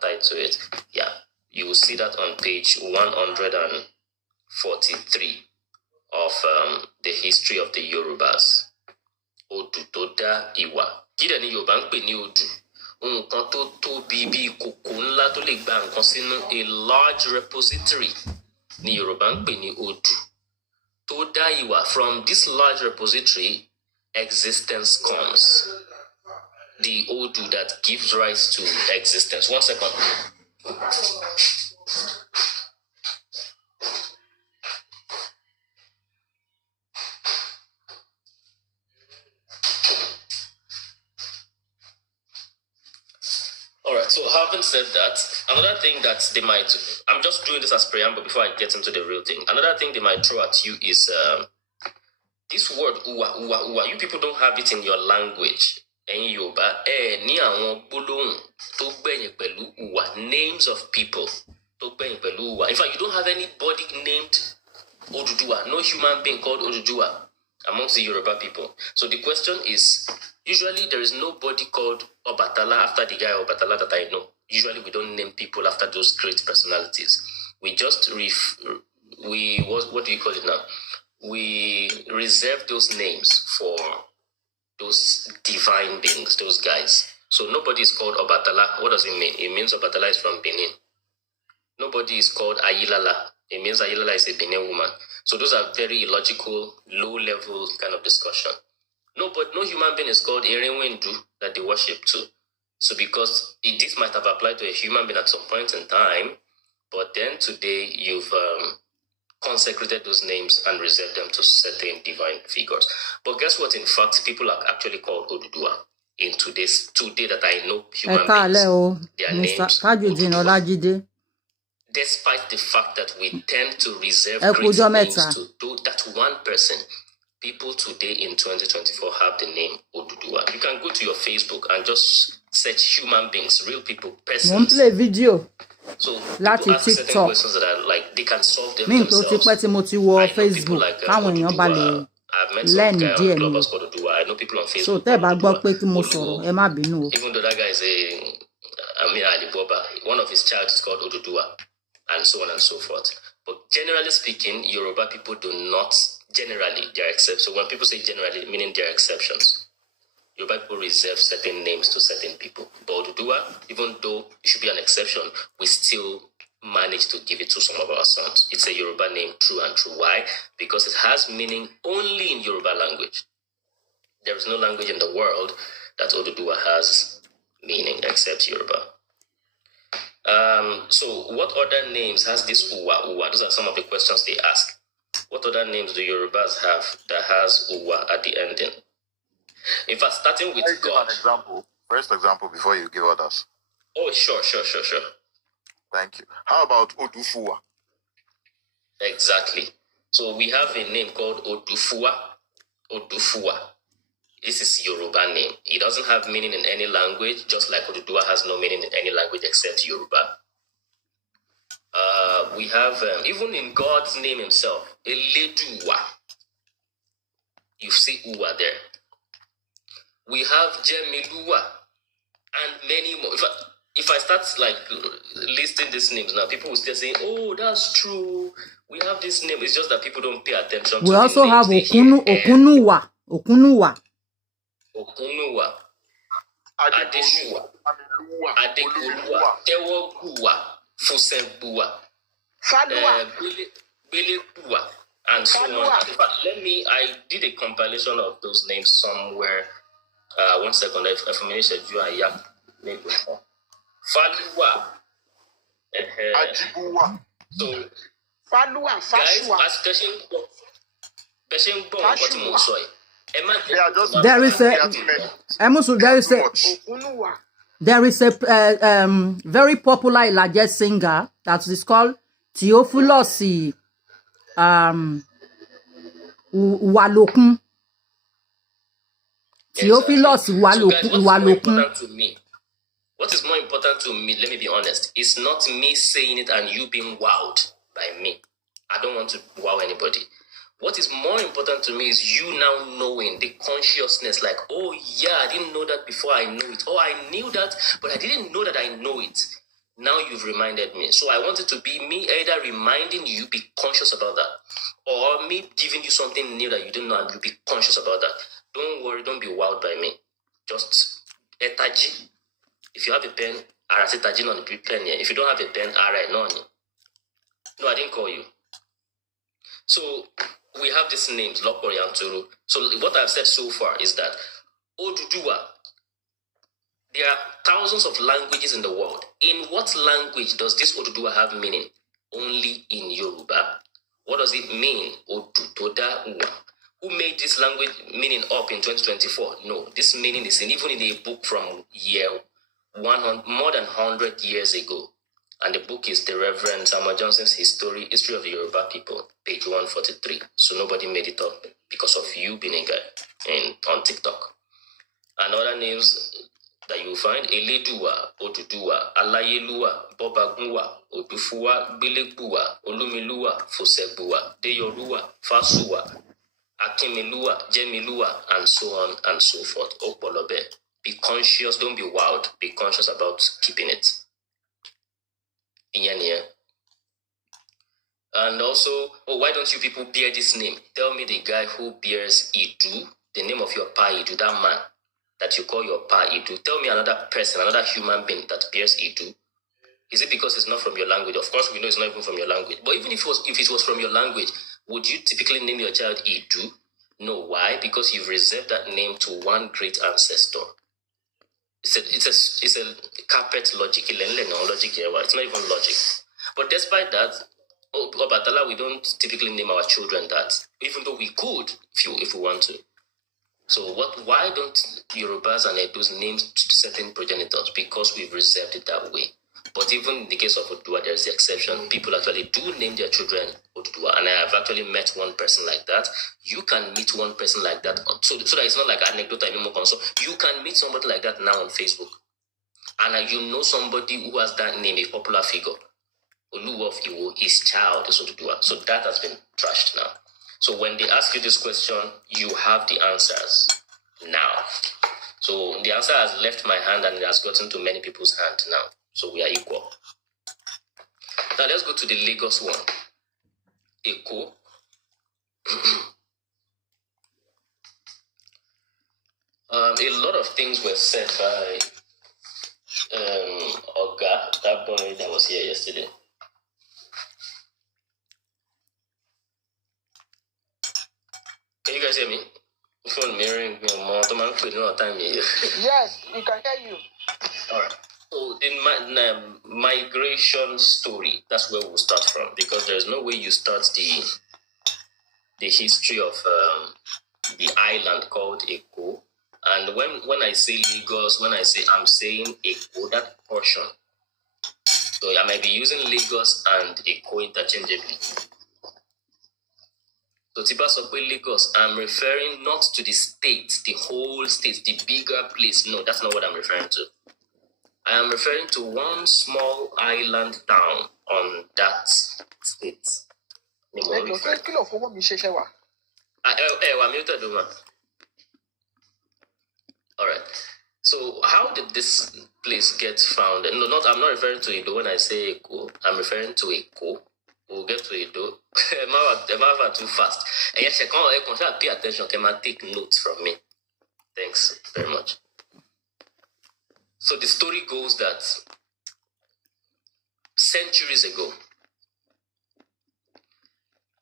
tied to it. Yeah, you will see that on page 143 of the history of the Yorubas. Odu tó dá ìwà. Kí dẹ̀ ni Yorùbá ń pè ní odù? Nǹkan tó tóbi bí kòkó ńlá tó lè gba nǹkan sínú, a large repository ni Yorùbá ń pè ní odù. Tó dá ìwà. From this large repository, existence comes. The odu that gives rise to existence. 1 second. All right, so having said that, another thing that they might, I'm just doing this as preamble before I get into the real thing. Another thing they might throw at you is this word uwa, uwa, uwa. You people don't have it in your language. Ẹ̀yin Yorùbá, ní àwọn gbólóhùn tó gbẹ̀yìn pẹ̀lú uwa, names of people tó gbẹ̀yìn pẹ̀lú uwa. In fact, you don't have anybody named Oduduwa, no human being called Oduduwa amongst the Yoruba people. So the question is, usually there is nobody called Obatala after the guy Obatala that I know. Usually we don't name people after those great personalities. We just, what do you call it now? We reserve those names for those divine beings, those guys. So nobody is called Obatala. What does it mean? It means Obatala is from Benin. Nobody is called Ayilala. It means Ayilala is a Benin woman. So those are very illogical, low-level kind of discussion. No human being is called Erenwendu that they worship to. So because this might have applied to a human being at some point in time, but then today you've consecrated those names and reserved them to certain divine figures. But guess what? In fact, people are actually called Oduduwa. In today that I know human beings, their names Oduduwa. Despite the fact that we tend to reserve great names to do that one person, people today in 2024 have the name Oduduwa. You can go to your Facebook and just search human beings, real people, persons. Won't play video. So people ask certain questions that are like they can solve them themselves. Facebook. Like I've met some guy on Clubhouse called Oduduwa. I know people on Facebook. So even though that guy is Alibaba, one of his child is called Oduduwa, and so on and so forth. But generally speaking, Yoruba people do not generally, there are exceptions. So when people say generally, meaning there are exceptions. Yoruba people reserve certain names to certain people. But Oduduwa, even though it should be an exception, we still manage to give it to some of our sons. It's a Yoruba name, true and true. Why? Because it has meaning only in Yoruba language. There is no language in the world that Oduduwa has meaning except Yoruba. So what other names has this Uwa Uwa? Those are some of the questions they ask. What other names do Yorubas have that has Uwa at the ending? In fact, starting with God. First example before you give others. Oh, sure. Thank you. How about Odufuwa? Exactly. So we have a name called Odufuwa. Odufuwa. This is Yoruba name. It doesn't have meaning in any language, just like Oduduwa has no meaning in any language except Yoruba. We have, even in God's name himself, Eleduwa. You see Uwa there. We have Jemiluwa and many more. If I start like listing these names now, people will still say, "Oh, that's true. We have this name." It's just that people don't pay attention. We also have Okunuwa. Adeshuwa, Adekuluwa, Tewoguwa, Fusenbuwa, Belebuwa, and so on. In fact, I did a compilation of those names somewhere. 1 second, if I finish it, you are Faluwa. So, guys, as there is a very popular Ilaje singer that is called Theophilus Walokun. Theophilus Walokun. What is more important to me, let me be honest, is not me saying it and you being wowed by me. I don't want to wow anybody. What is more important to me is you now knowing the consciousness, like, oh yeah, I didn't know that before I know it. Oh, I knew that, but I didn't know that I know it. Now you've reminded me. So I want it to be me either reminding you, be conscious about that, or me giving you something new that you didn't know and you be conscious about that. Don't worry, don't be wowed by me. Just etaji. If you have a pen, arasetaji on the pen here. If you don't have a pen, no. No, I didn't call you. So we have these names, Lokori and Turu. So what I've said so far is that Oduduwa, there are thousands of languages in the world. In what language does this Oduduwa have meaning? Only in Yoruba. What does it mean? Odutoda Uwa. Who made this language meaning up in 2024? No, this meaning is even in a book from more than 100 years ago. And the book is the Reverend Samuel Johnson's History of the Yoruba People, page 143. So nobody made it up because of you being a guy on TikTok. And other names that you find: Eleduwa, Oduduwa, Alayeluwa, Bobagunwa, Odufuwa, Bilegbuwa, Olumiluwa, Fosegbuwa, Deyoruwa, Fasuwa, Akimiluwa, Jemiluwa, and so on and so forth. Okpolobe. Be conscious, don't be wild. Be conscious about keeping it. And also, why don't you people bear this name? Tell me the guy who bears Idu, the name of your Pa Idu, that man that you call your Pa Idu. Tell me another person, another human being that bears Idu. Is it because it's not from your language? Of course, we know it's not even from your language. But even if it was from your language, would you typically name your child Idu? No. Why? Because you've reserved that name to one great ancestor. It's a carpet logic. It's not even logic. But despite that, Obatala, we don't typically name our children that, even though we could if we want to. So why don't Yorubas and Edus name certain progenitors? Because we've reserved it that way. But even in the case of Oduduwa, there's the exception. People actually do name their children Oduduwa, and I have actually met one person like that. You can meet one person like that, so that it's not like anecdote anymore. So you can meet somebody like that now on Facebook, and you know somebody who has that name, a popular figure. Oluwa of Iwo, his child is Oduduwa. So that has been trashed now. So when they ask you this question, you have the answers now. So the answer has left my hand and it has gotten to many people's hand now. So we are equal. Now let's go to the Lagos one. Eko. A lot of things were said by Oga, that boy that was here yesterday. Can you guys hear me? Phone mirroring me more. Yes, we can hear you. All right. So the migration story, that's where we'll start from, because there's no way you start the history of the island called Eko. And when I say Lagos, when I say I'm saying Eko, that portion. So I might be using Lagos and Eko interchangeably. So Tiba Sokwe Lagos, I'm referring not to the state, the whole state, the bigger place. No, that's not what I'm referring to. I am referring to one small island town on that state. All right. So how did this place get found? No, I'm not referring to Edo when I say Eko. I'm referring to Eko. We'll get to Edo. I'm too fast. And yes, I can't pay attention. Can I take notes from me? Thanks very much. So the story goes that centuries ago,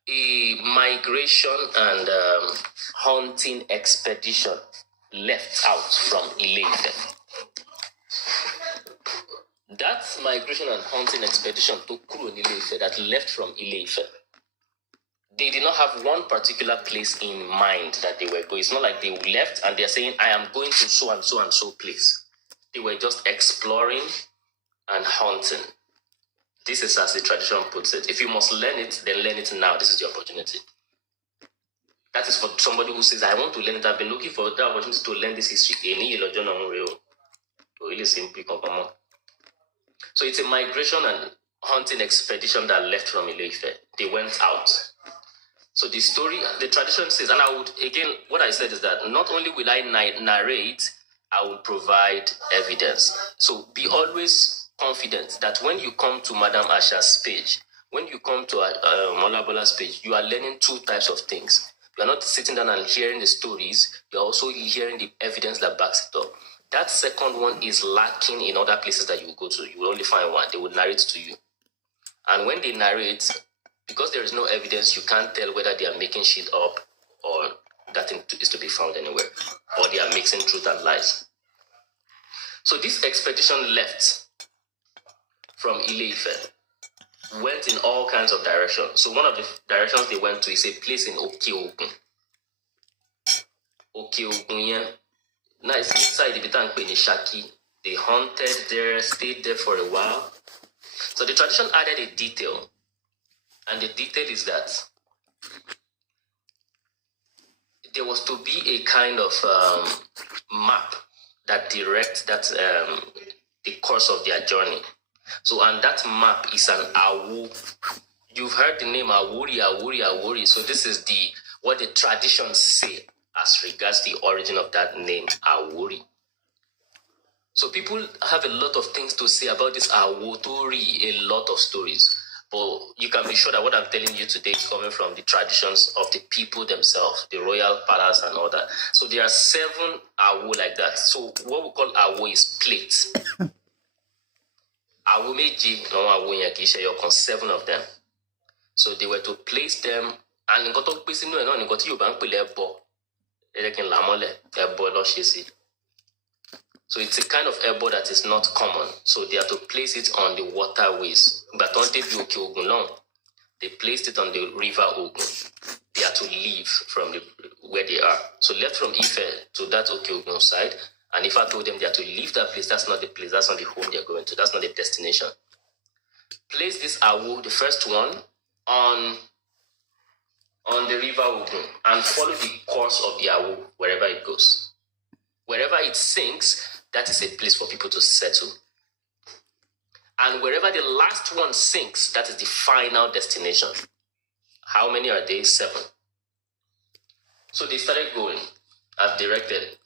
a migration and hunting expedition left out from Ile-Ife. That migration and hunting expedition to Kuro Ile-Ife that left from Ile-Ife, they did not have one particular place in mind that they were going. It's not like they left and they're saying, I am going to so and so and so place. They were just exploring and hunting. This is as the tradition puts it. If you must learn it, then learn it now. This is the opportunity. That is for somebody who says, I want to learn it. I've been looking for the opportunity to learn this history. So it's a migration and hunting expedition that left from Ile-Ife. They went out. So the story, the tradition says, and I would, again, what I said is that not only will I narrate, I will provide evidence. So be always confident that when you come to Madam Asha's page, when you come to Molabola's page, you are learning two types of things. You are not sitting down and hearing the stories, you are also hearing the evidence that backs it up. That second one is lacking in other places that you go to. You will only find one. They will narrate to you. And when they narrate, because there is no evidence, you can't tell whether they are making shit up or that is to be found anywhere, or they are mixing truth and lies. So this expedition left from Ile-Ife, went in all kinds of directions. So one of the directions they went to is a place in Oke-Ogun. Oke-Ogun, yeah. Now it's inside the Bitan Kweni Shaki. They hunted there, stayed there for a while. So the tradition added a detail. And the detail is that there was to be a kind of map that directs the course of their journey. So, and that map is an Awu. You've heard the name Awuri. So this is what the traditions say as regards the origin of that name, Awuri. So people have a lot of things to say about this Awotori, a lot of stories. But you can be sure that what I'm telling you today is coming from the traditions of the people themselves, the royal palace and all that. So there are 7 Awo like that. So what we call Awo is plates. Awo meji, no Awo yakisha, you can 7 of them. So they were to place them, and in goto pisi no eno, in goto you bank pile ebo, elekin lamole, ebo lo shisi. So it's a kind of ebo that is not common. So they have to place it on the waterways. But don't they do Ogun long? They placed it on the river Ogun. They are to leave from where they are. So left from Ife to that Ogun side. And if I told them they are to leave that place, that's not the place. That's not the home they're going to. That's not the destination. Place this Awu, the first one, on the river Ogun and follow the course of the Awu wherever it goes. Wherever it sinks, that is a place for people to settle. And wherever the last one sinks, that is the final destination. How many are they? 7. So they started going as directed.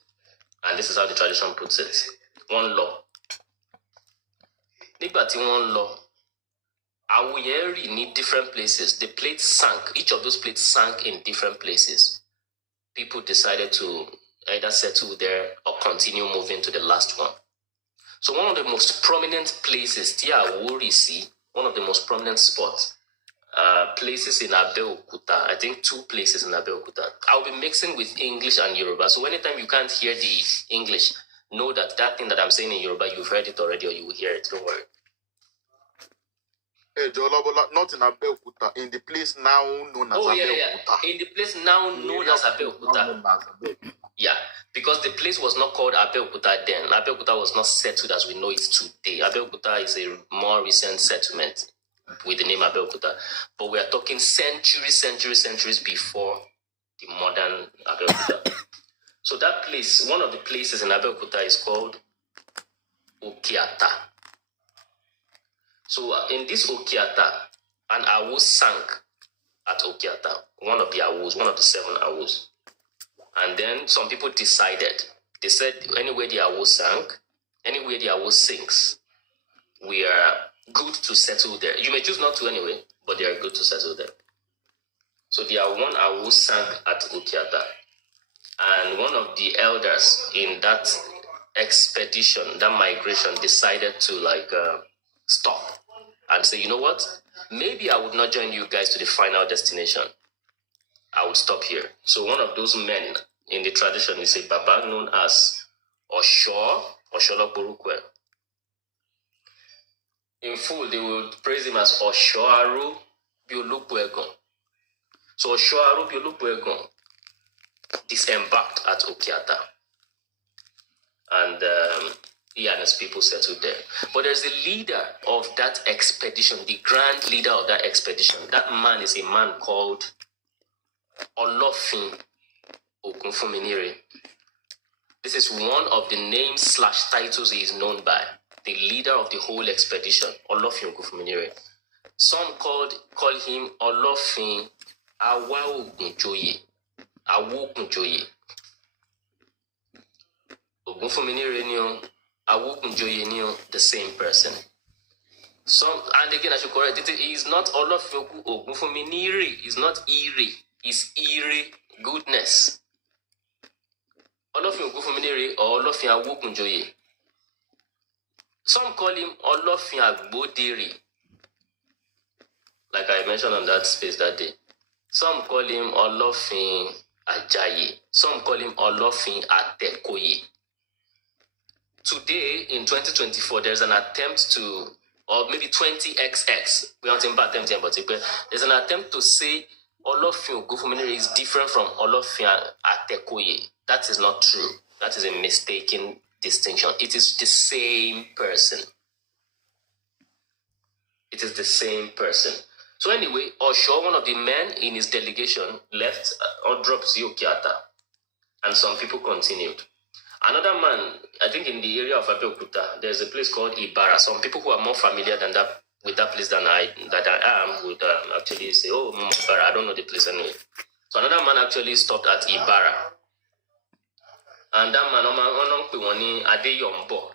And this is how the tradition puts it. One law. Nigbati one law. Awuyeri need different places. The plates sank. Each of those plates sank in different places. People decided to either settle there or continue moving to the last one. So one of the most prominent places, one of the most prominent spots, places in Abeokuta. I think 2 places in Abeokuta. I'll be mixing with English and Yoruba. So anytime you can't hear the English, know that thing that I'm saying in Yoruba, you've heard it already or you will hear it. Don't worry. Hey, Jolabola, not in Abeokuta, in the place now known as Abeokuta. Yeah. In the place now known as Abeokuta. Yeah, because the place was not called Abeokuta then. Abeokuta was not settled as we know it today. Abeokuta is a more recent settlement with the name Abeokuta. But we are talking centuries before the modern Abeokuta. So that place, one of the places in Abeokuta is called Okiata. So in this Okiata, an Awu sank at Okiata. One of the Awus, one of the 7 Awus. And then some people decided, they said, anywhere the Awu sank, anywhere the Awu sinks, we are good to settle there. You may choose not to anyway, but they are good to settle there. So the one Awu sank at Okiata. And one of the elders in that expedition, that migration, decided to stop and say, you know what? Maybe I would not join you guys to the final destination. I would stop here. So one of those men in the tradition is a Baba known as Osholokborukwe. In full, they would praise him as Oshoaru Biolukwegon. So Oshoaru Biolukwegon disembarked at Okiata. And he and his people settled there. But there's the leader of that expedition, the grand leader of that expedition. That man is a man called Olofin Ogunfunminire. This is one of the names / titles he is known by. The leader of the whole expedition, Olofin Ogunfunminire. Some call him Olofin Awaogunjoye. Awogunjoye. Ogunfunminire ni Awogunjoye ni the same person. And again, I should correct it. It is not Olofioku Ogunfuminiri. It's not Iri. It's Iri goodness. Olofin Ogunfuminiri or Olofin Awogunjoye. Some call him Olofin Agbodiri. Like I mentioned on that space that day. Some call him Olofin Ajayi. Some call him Olofin Atekoye. Today, in 2024, there's an attempt to, or maybe 20XX, we don't think about them, but there's an attempt to say Olofin Ogunfuminiri is different from Olofin Atekoye. That is not true. That is a mistaken distinction. It is the same person. It is the same person. So anyway, Osho, one of the men in his delegation, left or dropped Ziokiata, and some people continued. Another man, I think in the area of Abeokuta, there's a place called Ibara. Some people who are more familiar than that with that place than I am would actually say, oh, Ibara, I don't know the place anyway. So another man actually stopped at Ibara. And that man, Adeyombo.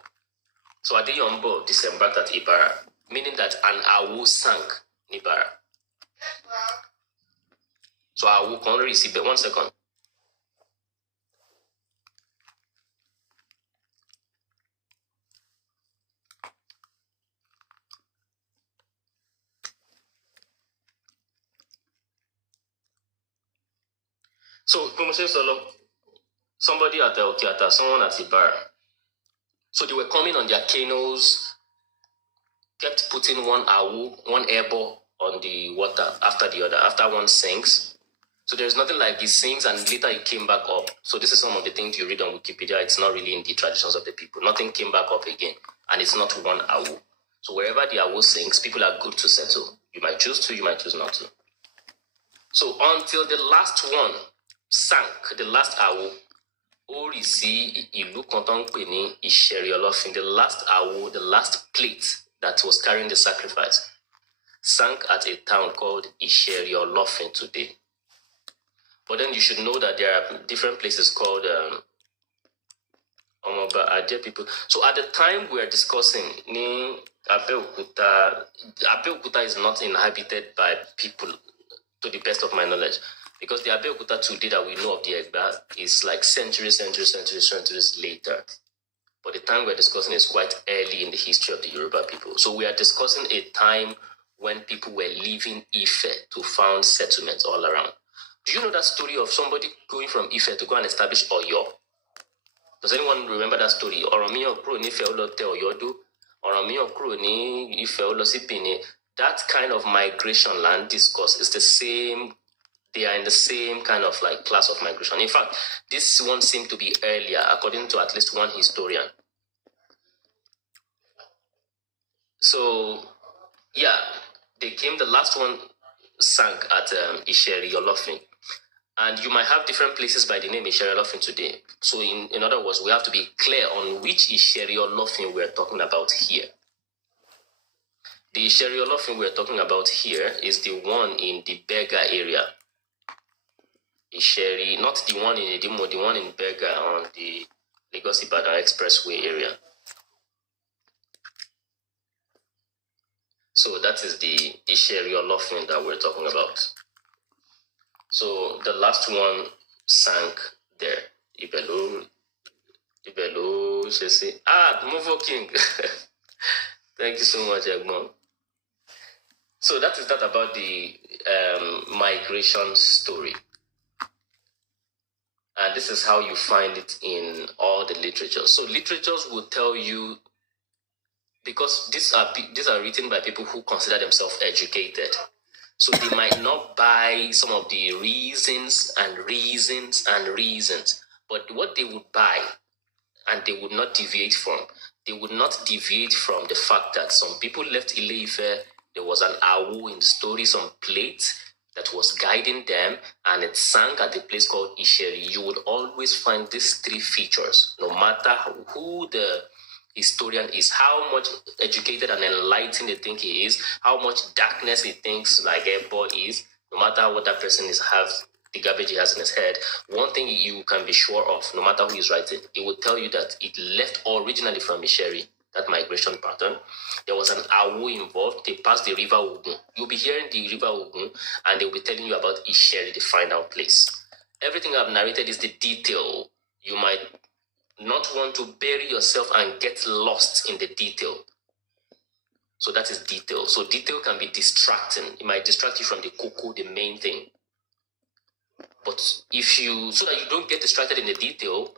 So Adeyombo disembarked at Ibara, meaning that an Awu sank in Ibara. So Awu can only receive it. 1 second. So, somebody at the Okiata, someone at Ibara. So they were coming on their canoes, kept putting one airball on the water after the other. After one sinks. So there's nothing like it sinks and later it came back up. So this is some of the things you read on Wikipedia. It's not really in the traditions of the people. Nothing came back up again. And it's not one awu. So wherever the awu sinks, people are good to settle. You might choose to, you might choose not to. So until the last one sank, the last awu, Orisi Ilu Kontonpeni Isheri Olofin, the last awu, the last plate that was carrying the sacrifice, sank at a town called Isheri Olofin today. But then you should know that there are different places called Omoba Aje people. So at the time we are discussing, Abeokuta is not inhabited by people, to the best of my knowledge. Because the Abeokuta today that we know of the Egba is like centuries later. But the time we're discussing is quite early in the history of the Yoruba people. So we are discussing a time when people were leaving Ife to found settlements all around. Do you know that story of somebody going from Ife to go and establish Oyo? Does anyone remember that story? That kind of migration land discourse is the same. They are in the same kind of like class of migration. In fact, this one seemed to be earlier, according to at least one historian. So, yeah, they came, the last one sank at Isheri Olofin. And you might have different places by the name Isheri Olofin today. So in other words, we have to be clear on which Isheri Olofin we're talking about here. The Isheri Olofin we're talking about here is the one in the Berga area. Isheri, not the one in Edimo, the one in Berga on the Lagos-Ibadan Expressway area. So that is the Isheri Olofin that we're talking about. So the last one sank there. Ibelo, Shesi. Movo King. Thank you so much, Egmon. So that is that about the migration story. And this is how you find it in all the literature. So literatures will tell you, because these are written by people who consider themselves educated. So they might not buy some of the reasons. But what they would buy, and they would not deviate from, the fact that some people left Ile-Ife, there was an awu in the story, some plate that was guiding them, and it sank at a place called Isheri. You would always find these three features, no matter who the historian is, how much educated and enlightened they think he is, how much darkness he thinks like a boy is, no matter what that person is the garbage he has in his head. One thing you can be sure of, no matter who is writing, it will tell you that it left originally from Isheri that migration pattern. There was an Awo involved. They passed the river Ogun. You'll be hearing the river Ogun, and they'll be telling you about Isheri, the final place. Everything I've narrated is the detail. You might not want to bury yourself and get lost in the detail. So that is detail. So detail can be distracting. It might distract you from the cocoa, the main thing. But if you, so that you don't get distracted in the detail,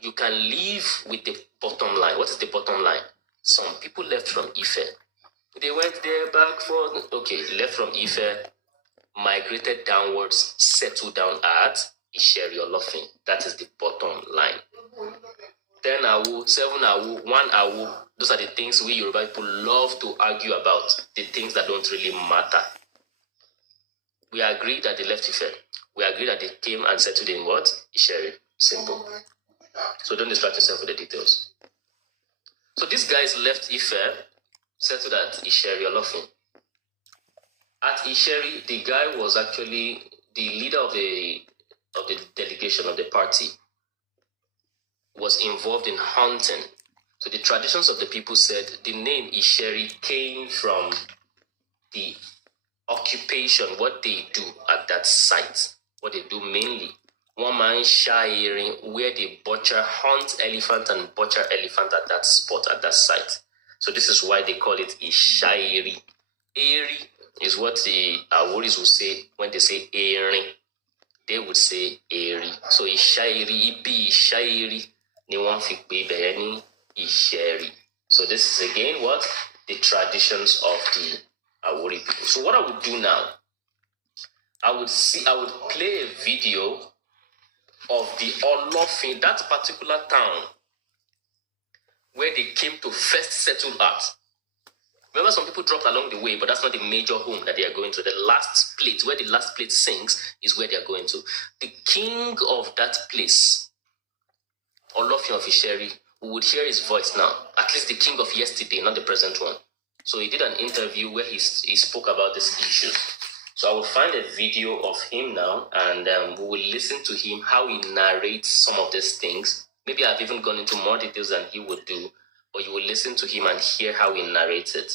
you can leave with the bottom line. What is the bottom line? Some people left from Ife. They went there, back, forth. Okay, left from Ife, migrated downwards, settled down at Isheri or Lofin. That is the bottom line. 10 Awu, 7 Awu, 1 Awu. Those are the things we Yoruba people love to argue about. The things that don't really matter. We agree that they left Ife. We agree that they came and settled in what? Isheri. Simple. So don't distract yourself with the details. So these guys left Ife, settled at Isheri or Lofin. At Isheri, the guy was actually the leader of the delegation of the party. Was involved in hunting. So the traditions of the people said the name Isheri came from the occupation, what they do at that site, what they do mainly. One man sharing where they hunt elephant and butcher elephant at that spot, at that site. So this is why they call it Ishairi. Eri is what the Aworis will say when they say Eri. They would say Eri. So Ishairi, Ibi Ishairi, ni one fi pe bẹ̀yẹn ní Isheri. So this is again what? The traditions of the Awori people. So what I would do now, I would play a video of the Olofin, that particular town where they came to first settle at. Remember, some people dropped along the way, but that's not the major home that they are going to. The last plate, where the last plate sinks, is where they are going to. The king of that place, Olofin of Isheri, we would hear his voice now. At least the king of yesterday, not the present one. So he did an interview where he spoke about this issue. So I will find a video of him now, and we will listen to him, how he narrates some of these things. Maybe I've even gone into more details than he would do, but you will listen to him and hear how he narrated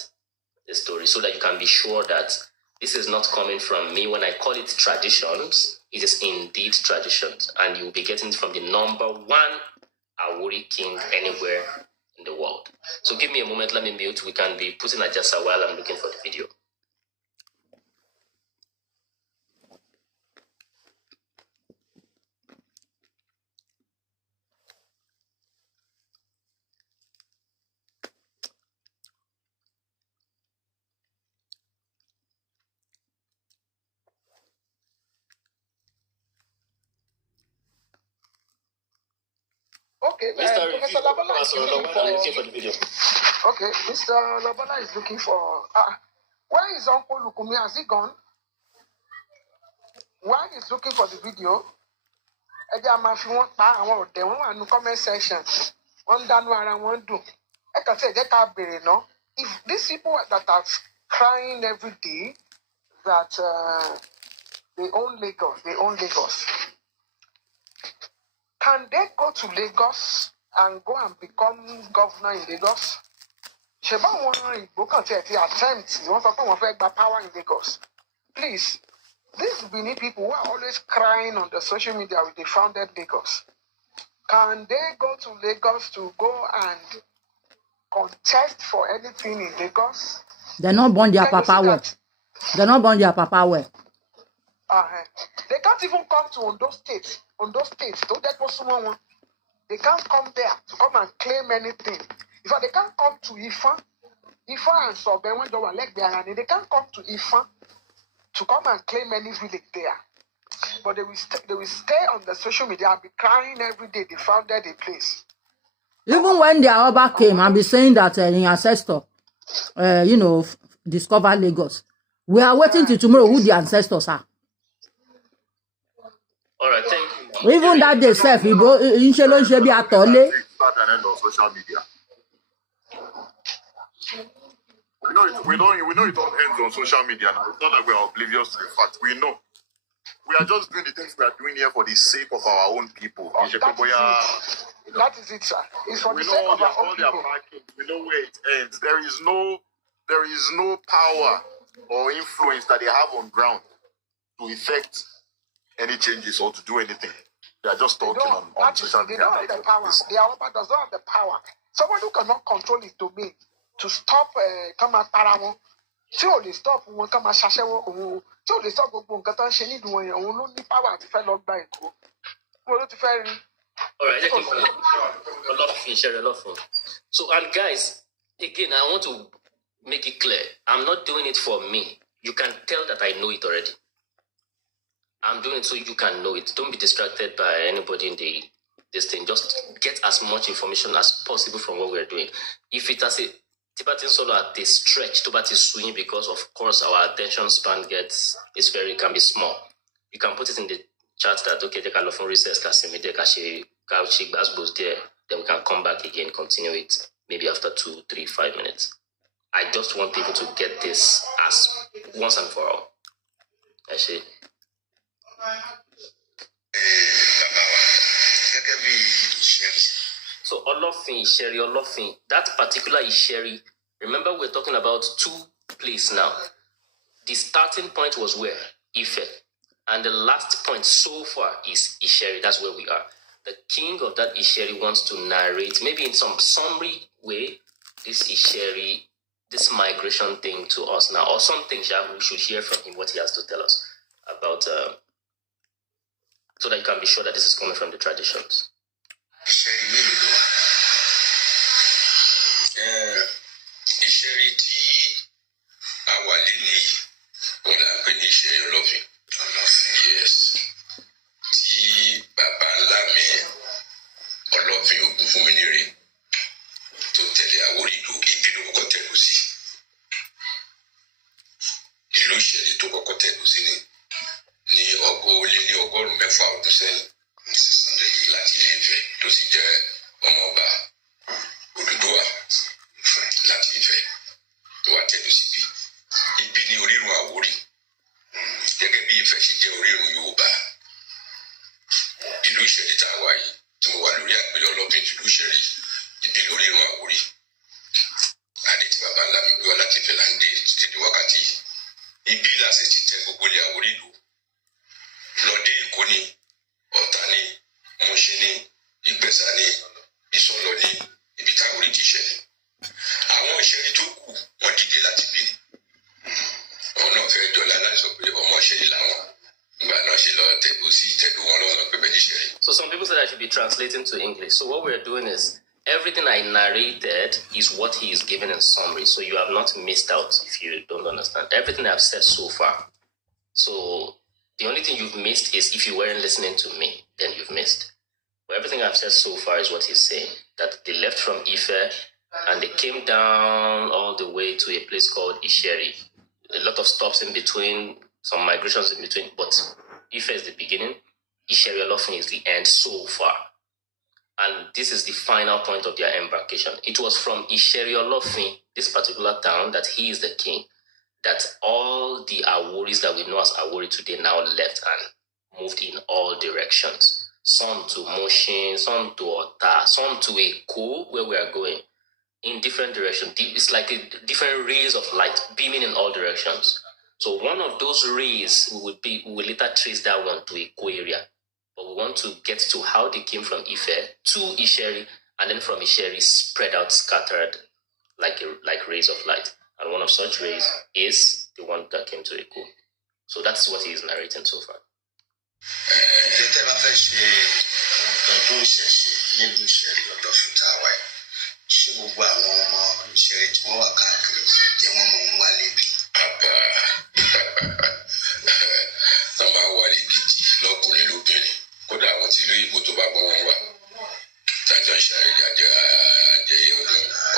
the story, so that you can be sure that this is not coming from me. When I call it traditions, it is indeed traditions, and you will be getting it from the number one Awori king anywhere in the world. So give me a moment, let me mute. We can be putting Ajasa while I'm looking for the video. Okay, Professor Labola is looking for the video. Okay, Mr. Labola is looking for. Where is Uncle Lukumi? Has he gone? While he's looking for the video, I want to comment section. One done one do. I can say that if these people that are crying every day that they own Lagos. Can they go to Lagos and go and become governor in Lagos? Sheba won attempt. You want to get power in Lagos. Please, these Benin people who are always crying on the social media when they founded Lagos. Can they go to Lagos to go and contest for anything in Lagos? They're not born their papa well. They're not born their papa well. They can't even come to Ondo State. Don't get someone. They can't come there to come and claim anything. In fact, they can't come to Ifa and Sobe when they were like there. They can't come to Ifa to come and claim any village there. But they will stay on the social media and be crying every day. They founded a place. Even when their Oba came and be saying that the ancestor, discovered Lagos. We are waiting till tomorrow who the ancestors are. All right, thank you. Even that they self, We know you don't end on social media now. It's not that we are oblivious to the fact. We know. We are just doing the things we are doing here for the sake of our own people. That is it, sir. It's for the sake of our own people. we know where it ends. There is no power or influence that they have on ground to effect any changes or to do anything. They are just talking on social media. They don't have the power. The Yoruba does not have the power. Someone who cannot control his domain to stop come at Paramo. Tí ò lè stop wọn ká máa ṣaṣẹ́wó òun tí ò lè stop gbogbo nǹkan tó ń ṣe nídìí wọn yẹn òun ló ní power àti fẹ́ lọ gba Èkó wọn ló ti fẹ́ rí. So, and guys, again, I want to make it clear. I'm not doing it for me. You can tell that I know it already. I'm doing it so you can know it. Don't be distracted by anybody in this thing. Just get as much information as possible from what we're doing. If it has a Tibetan solo at the stretch, Tibetan swing, because of course our attention span can be small. You can put it in the chat that okay, they can often recess there, then we can come back again, continue it maybe after 2, 3, 5 minutes. I just want people to get this as once and for all. Actually. So Olofin, Isheri, Olofin, that particular Isheri, remember we're talking about 2 places now. The starting point was where? Ife. And the last point so far is Isheri. That's where we are. The king of that Isheri wants to narrate, maybe in some summary way, this Isheri, this migration thing to us now, or something we should hear from him, what he has to tell us about, so that you can be sure that this is coming from the traditions. Isheri tí àwa lè ní wọn là ń pè ní Isheri Olofin. Yes. Tí bàbá ńlá mi Olofin Ògúnfúnminíre tó tẹ̀lé Àwórìdó ibi ló kọ́kọ́ tẹ̀dó sí. Ìlú Ìṣẹ̀lẹ̀ tó kọ́kọ́ tẹ̀dó sí ní ọgọ́rùn-ún mẹ́fà ọdún sẹ́yìn láti Ilé Ifẹ̀ tó sì jẹ́ ọmọ ọba Odùduwà láti Ifẹ̀ tó wá tẹ̀dó síbi. Ibi ni orírun Àwórì gẹ́gẹ́ bí Ifẹ̀ ṣe jẹ́ orírun Yorùbá. Ìlú Ìṣẹ̀lẹ̀ tá a wà yìí tí mo wà lórí àpèrè Ọlọ́fin ìlú Ìṣẹ̀lẹ̀ ibi ni orírun Àwórì. Adé tí bàbá ńlá mi gbé wá láti Ifẹ̀ là ń dé títí di wákàtí yìí. Ibi láti ti tẹ gbogbo ilẹ̀ Àwórìdó. Lọ́dẹ Èkó ni, Ọ̀tà ni, Mùṣín ni, Ìgbẹ̀sà ni, Ìsọlọ ni, ibi tá Àwórì ti ṣẹlẹ̀. Àwọn Ìṣẹ̀lẹ̀ tó kù wọ́n dìde láti bí ni. Àwọn náà fẹ́ jọlá láti sọ pé ọmọ Ìṣẹ̀lẹ̀ làwọn. Ìgbà náà ṣe lọ tẹ̀dó wọn lọ́nà pé bẹ́ẹ̀ ní Ìṣẹ̀lẹ̀. So some people said I should be translating to English. So what we're doing is, everything I narrated is what he is giving in summary. So you have not missed out if you don't understand. Everything I've said so far. So the only thing you've missed is if you weren't listening to me, then you've missed. But everything I've said so far is what he's saying. That they left from Ife and they came down all the way to a place called Isheri. A lot of stops in between, some migrations in between, but Ife is the beginning, Isheri Olofin is the end so far. And this is the final point of their embarkation. It was from Isheri Olofin, this particular town, that he is the king, that all the Aworis that we know as Awori today now left and moved in all directions. Some to Moshin, some to Ota, some to Eko, where we are going, in different directions. It's like a different rays of light beaming in all directions. So one of those rays we will later trace that one to Eko area. But we want to get to how they came from Ife to Isheri, and then from Isheri spread out, scattered like rays of light. And one of such rays is the one that came to Eko. So that's what he is narrating so far. Kódà àwọn tí ìlú Ìgbò tó bá bọ́ wọn wà tájọ́ ṣàjẹyẹ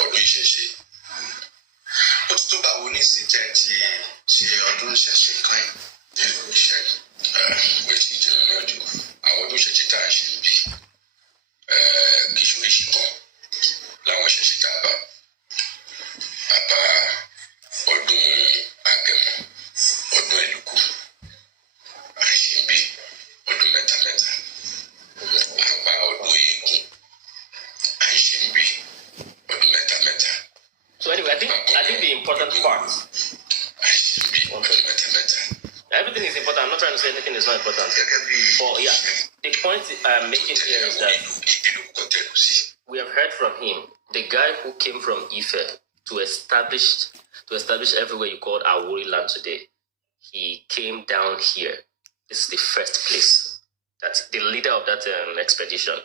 ọdún ìṣẹ̀ṣe. Ó ti tó báwo ní ìsìnjẹ́ ti ṣe ọdún ìṣẹ̀ṣe kan nílùú Ìṣẹ̀lẹ̀. Ìwé tí ìjẹun náà jù àwọn ọdún ìṣẹ̀ṣe tá à ń ṣe ń bí kìsùríṣì kan láwọn ìṣẹ̀ṣe tá a bá ọdún Agẹmọ, ọdún Ẹlùkù, àṣìbí, ọdún mẹ́ta. Àbá ọdún Eégún, àṣìbí, ọdún mẹ́ta. Everything is important. I'm not trying to say anything is not important. But yeah, the point I'm making here is that we have heard from him, the guy who came from Ife to establish everywhere you call Awori land today. He came down here. This is the first place. That's the leader of that expedition.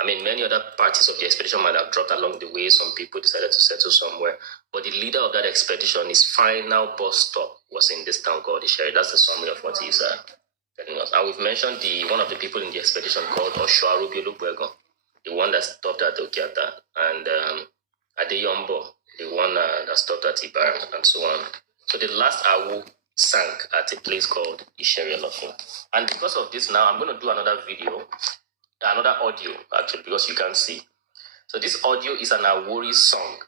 I mean, many other parties of the expedition might have dropped along the way. Some people decided to settle somewhere. But the leader of that expedition, his final bus stop was in this town called Isheri. That's the summary of what he's telling us. And we've mentioned one of the people in the expedition called Oshuarubi Olugbegon, the one that stopped at Okiata, and Adeyombo, the one that stopped at Ibaran, and so on. So the last Awu sank at a place called Isheri Olofin. And because of this now, I'm going to do another audio, actually, because you can't see. So this audio is an Awori song.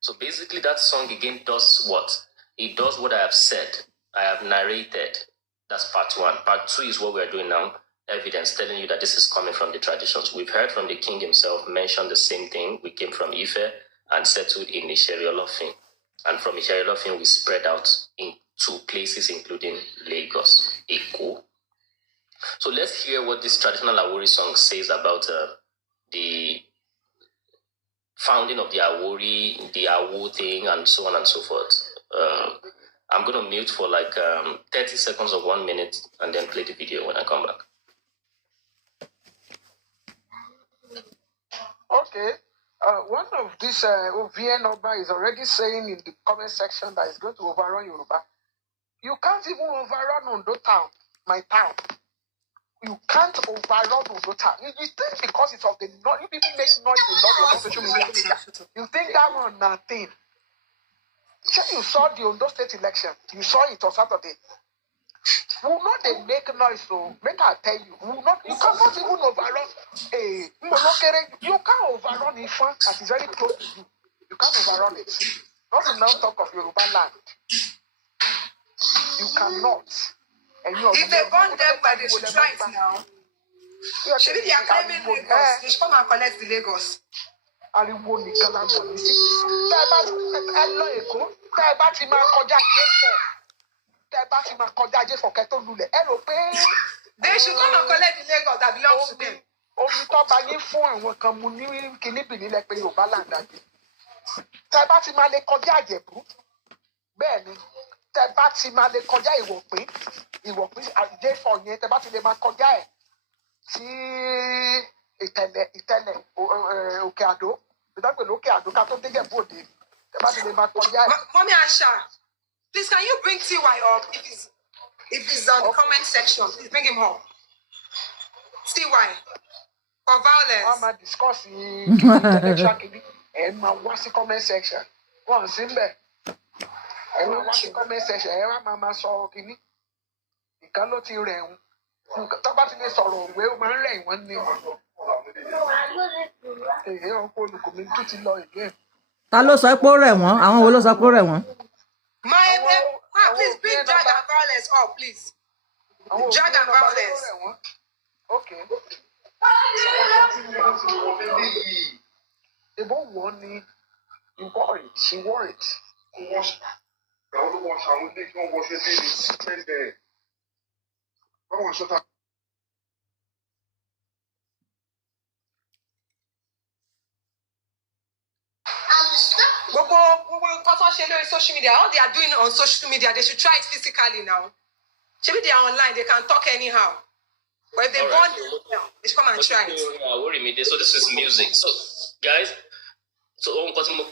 So basically that song again does what? It does what I have said. I have narrated. That's part one. Part two is what we're doing now. Evidence telling you that this is coming from the traditions. We've heard from the king himself mention the same thing. We came from Ife and settled in Isheri Olofin. And from Isheri Olofin, we spread out in 2 places, including Lagos, Eko. So let's hear what this traditional Awori song says about the founding of the Awori, the Awo thing, and so on and so forth. I'm going to mute for like 30 seconds or 1 minute and then play the video when I come back. Okay. One of these OVN Oba is already saying in the comment section that it's going to overrun Yoruba. You can't even overrun Ondo town, my town. You can't overrun Ondo town. You think because it's of the noise, you people make noise a lot on social media. You think that one nothing. You saw the Ondo state election. You saw it on Saturday. Will not they make noise? So make I tell you, you cannot even overrun a you can't overrun a fan that is very close to you. You can't overrun it. Not enough talk of Yoruba land. You cannot. And if they burn them, but they should try it now. Maybe they are claiming Lagos. They should come and collect the Lagos. Ariwo nìkan la mọ̀ ní sí. Tẹ́ ẹ bá lọ Èkó, tẹ́ ẹ bá ti máa kọjá Jésù. Tẹ́ ẹ bá ti máa kọjá Jésù kẹ́ tó lulẹ̀. Ẹ rò pé. They should come and collect the Lagos that belongs to them. Omi tó bá yín fún àwọn kan mu ní kìnnìbìnrin lẹ pé Yorùbá làǹdàgbé. Tẹ́ ẹ bá ti máa lè kọjá Àjẹ̀bú. Bẹ́ẹ̀ ni. Tẹ́ bá ti máa lè kọjá ìwọ̀pín Jésù yẹn tẹ́ bá ti lè máa kọjá ẹ̀ sí ìtẹ̀lẹ̀ Òkè Àdó. Ìdágbè lókè Àdó ká tó dégẹ̀ bòde. Tẹ́ bá ti lè máa kọjá ẹ̀. Mommy Asha, please can you bring TY up if he's on the comment section? Please bring him up. TY for violence. I'm gonna discuss intellectual kìíní. Ẹ máa wá sí comment section. Wọ́n sí ń bẹ̀. Ẹ máa wá sí comment section. Ẹ wá máa sọ kìíní. Ìkan ló ti rẹ̀ wọ́n. Tó bá ti lè sọ̀rọ̀ òwe ó máa ń rẹ̀ wọ́n ní. Èyí ọkọ olùkọ́ mi tún ti lọ again. Ta ló sọ pé ó rẹ̀ wọ́n? Àwọn wo ló sọ pé ó rẹ̀ wọ́n? Please bring drag and violence up, please. Drag and violence. Okay. Ebo won ni you worried. She worried. Social media, all they are doing on social media, they should try it physically now. Maybe they are online, they can talk anyhow. But if they want they should come and try it. So this is music. So guys,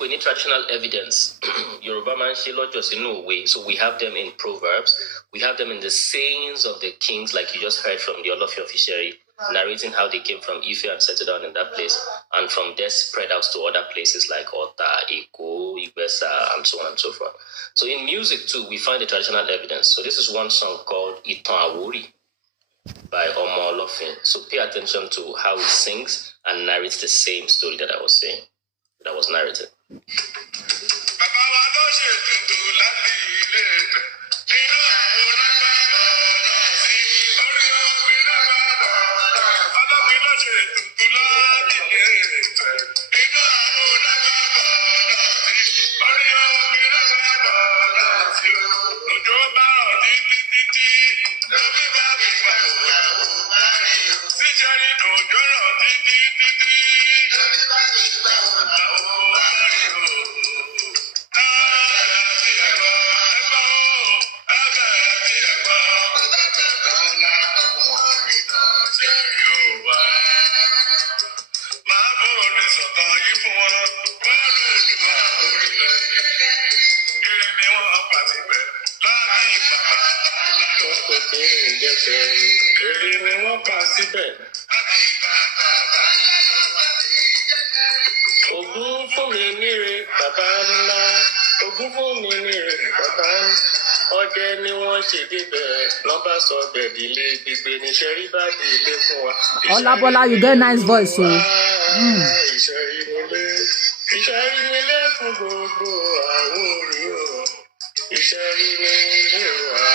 any traditional evidence, Yoruba man just in no way. So we have them in proverbs, we have them in the sayings of the kings, like you just heard from the Olofin of Isheri, narrating how they came from Ife and settled down in that place, and from there spread out to other places like Ota, Eko, Ibesa, and so on and so forth. So in music too, we find the traditional evidence. So this is one song called Itan Awori by Omo Olofin. So pay attention to how he sings and narrates the same story that I was saying, that was narrated. Èmi ni wọ́n pa síbẹ̀. Ògún fún mi níre bàbá ńlá. Ògún fún mi níre bàbá ńlá. Ọdẹ ni wọ́n ṣe débẹ̀. Lọ́ba sọ bẹ̀dìlé gbígbé ní ṣẹ́rí bá di ilé fún wa. Olabola, you get nice voice, so. Ìṣẹ́rí nílé fún gbogbo àwọn orí o. Ìṣẹ́rí nílé wa.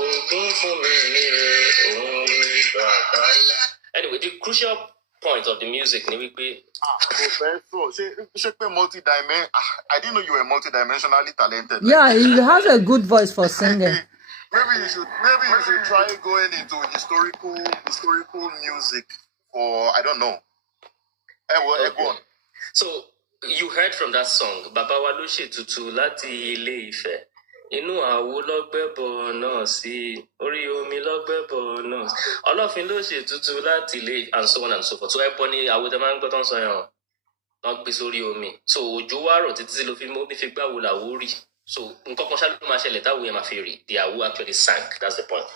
Ògún fún mi níre òun ní bàbá ńlá. Anyway, the crucial point of the music ni wípé. Professor, I didn't know you were multidimensionally talented. Yeah, he has a good voice for singing. Maybe you should try going into historical music, or I don't know. Okay. Go on. So you heard from that song, Baba wa ló ṣètùtù láti Ilé Ifẹ̀. Inú àwo lọ́gbẹ́bọ̀ náà sí, orí omi lọ́gbẹ́bọ̀ náà. Ọlọ́fin ló ṣètùtù láti Ilé, and so on and so forth. So ẹbọ ni àwo tẹ máa ń gbọ́ tán sọ yẹn, wọ́n gbé sórí omi. So òjò wá rọ̀ títí ló fi omi fi gbáwo làwo rì. So nǹkan kan ṣáà ló máa ṣẹlẹ̀ táwo yẹn máa fi rì. The àwo actually sank. That's the point.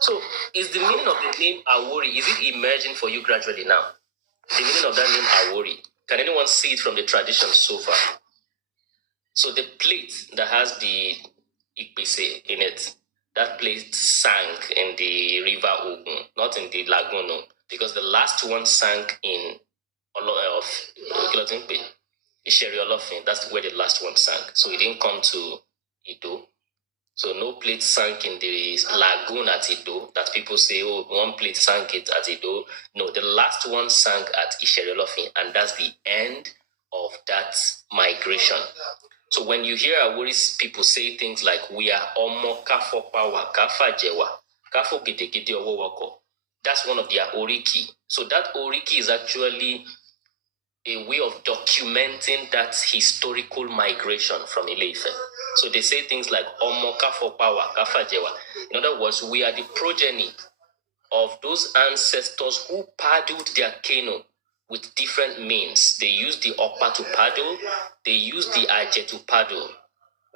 So is the meaning of the name Awori, is it emerging for you gradually now? The meaning of that name Awori. Can anyone see it from the tradition so far? So the plate that has the Ikpese in it, that plate sank in the river Ogun, not in the lagoon, no, because the last one sank in Isheri Olofin. That's where the last one sank. So it didn't come to Ido. So no plate sank in the lagoon at Ido that people say, oh, one plate sank it at Ido. No, the last one sank at Isheri Olofin, and that's the end of that migration. So when you hear Awori's people say things like, we are Omo Kafo Pawa, Kafa Jewa, Kafo Gede Gede Owo Wako, that's one of their Oriki. So that Oriki is actually a way of documenting that historical migration from Ile-Ife. So they say things like Omo Kafo Pawa, Kafa Jewa. In other words, we are the progeny of those ancestors who paddled their canoe with different means. They used the Okpa to paddle, they used the Aje to paddle.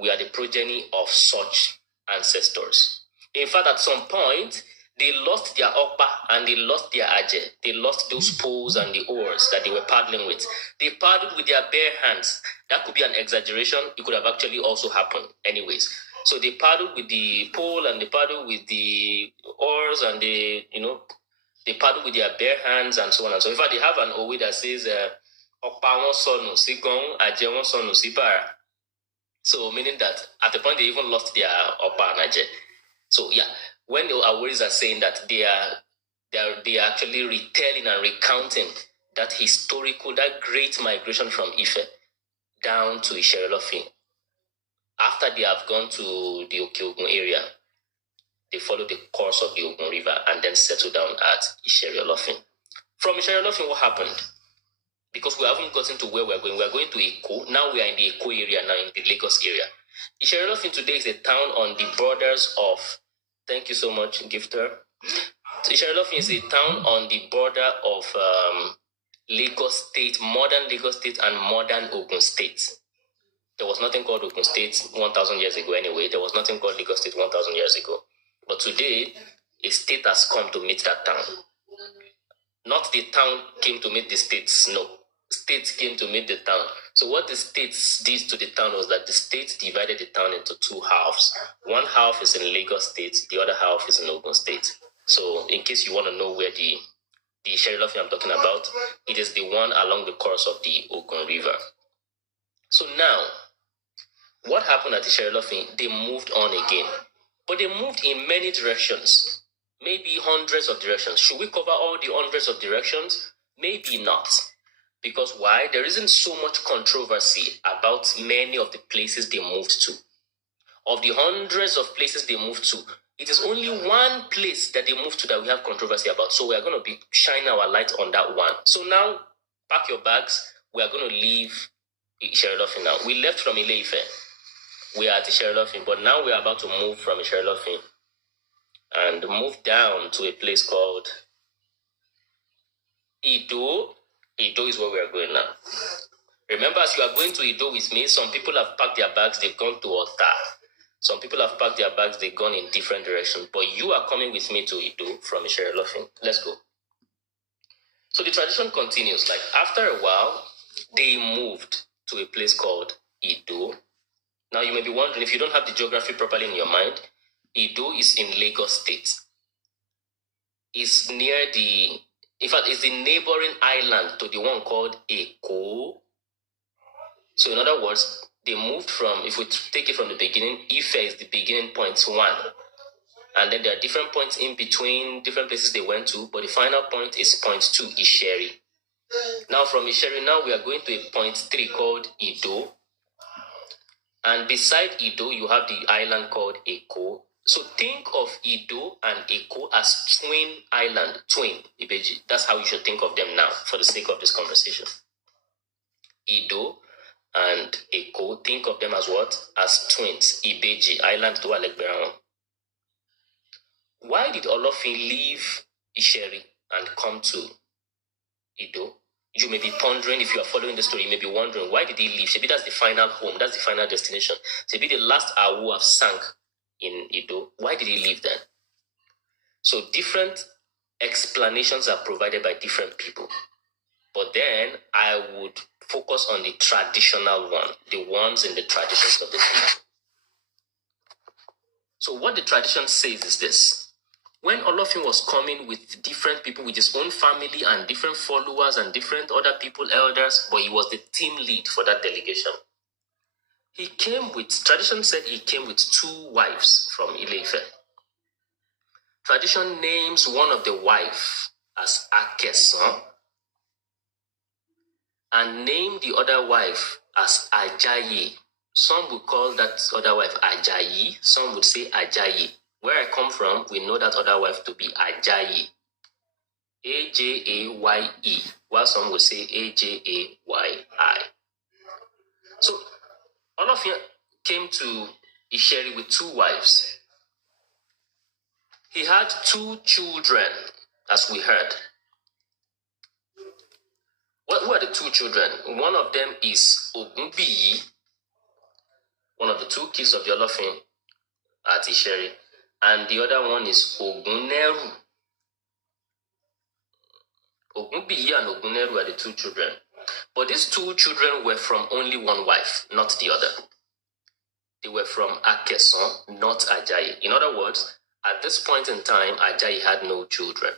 We are the progeny of such ancestors. In fact, at some point, they lost their Okpa and they lost their Aje. They lost those poles and the oars that they were paddling with. They paddled with their bare hands. That could be an exaggeration. It could have actually also happened anyways. So they paddled with the pole and they paddled with the oars and they paddle with their bare hands and so on and so. In fact, they have an owe that says, Okpa won sonu si gong, Aje won sonu si bara. So meaning that at the point they even lost their Okpa and Aje. So yeah, when the Aworis are saying that they are actually retelling and recounting that great migration from Ife down to Isherelofin. After they have gone to the Okeogun area, they follow the course of the Ogun River and then settle down at Isherelofin. From Isherelofin, what happened? Because we haven't gotten to where we're going. We're going to Eko. Now we are in the Eko area, now in the Lagos area. Isherelofin today is a town on the borders of, thank you so much, Gifter. So Isherelofin is a town on the border of Lagos State, modern Lagos State and modern Ogun State. There was nothing called Ogun State 1,000 years ago anyway. There was nothing called Lagos State 1,000 years ago. But today, a state has come to meet that town. Not the town came to meet the states, no. States came to meet the town. So what the states did to the town was that the states divided the town into two halves. One half is in Lagos State, the other half is in Ogun State. So in case you want to know where the Isherelofin I'm talking about, it is the one along the course of the Ogun River. So now, what happened at Isherelofin? They moved on again. But they moved in many directions. Maybe hundreds of directions. Should we cover all the hundreds of directions? Maybe not. Because why? There isn't so much controversy about many of the places they moved to. Of the hundreds of places they moved to, it is only one place that they moved to that we have controversy about. So we are going to be shining our light on that one. So now, pack your bags. We are going to leave Isherelofin now. We left from Ile-Ife. We are at Isherelofin, but now we are about to move from Isherelofin and move down to a place called Ido. Ido is where we are going now. Remember, as you are going to Ido with me, some people have packed their bags, they've gone to Ota. Some people have packed their bags, they've gone in different directions. But you are coming with me to Ido from Isherelofin. Let's go. So the tradition continues. Like after a while, they moved to a place called Ido. Now you may be wondering, if you don't have the geography properly in your mind, Ido is in Lagos State. It's near the, in fact, it's the neighboring island to the one called Eko. So in other words, they moved from, if we take it from the beginning, Ife is the beginning point 1. And then there are different points in between, different places they went to, but the final point is point 2, Isheri. Now from Isheri, now we are going to a point 3 called Ido. And beside Ido, you have the island called Eko. So think of Ido and Eko as twin island, twin, Ibeji. That's how you should think of them now, for the sake of this conversation. Ido and Eko, think of them as what? As twins, Ibeji, island to Alekberan. Why did Olofin leave Isheri and come to Ido? You may be pondering, if you are following the story, you may be wondering, why did he leave? Maybe that's the final home, that's the final destination. Maybe the last Awu have sank in Ido. Why did he leave then? So different explanations are provided by different people. But then I would focus on the traditional one, the ones in the traditions of the people. So what the tradition says is this. When Olofin was coming with different people, with his own family and different followers and different other people, elders, but he was the team lead for that delegation. He came with, tradition said he came with 2 wives from Ile-Ife. Tradition names one of the wife as Akeson and named the other wife as Ajayi. Some would call that other wife Ajayi, some would say Ajayi. Where I come from, we know that other wife to be Ajayi. Ajaye, while some would say Ajayi. So, all of you came to Isheri with 2 wives. He had 2 children, as we heard. What were the 2 children? One of them is Ogunbiyi, one of the 2 kids of the Olofin at Isheri. And the other one is Oguneru. Ogunbiyi and Oguneru are the 2 children. But these 2 children were from only one wife, not the other. They were from Akeson, not Ajayi. In other words, at this point in time, Ajayi had no children.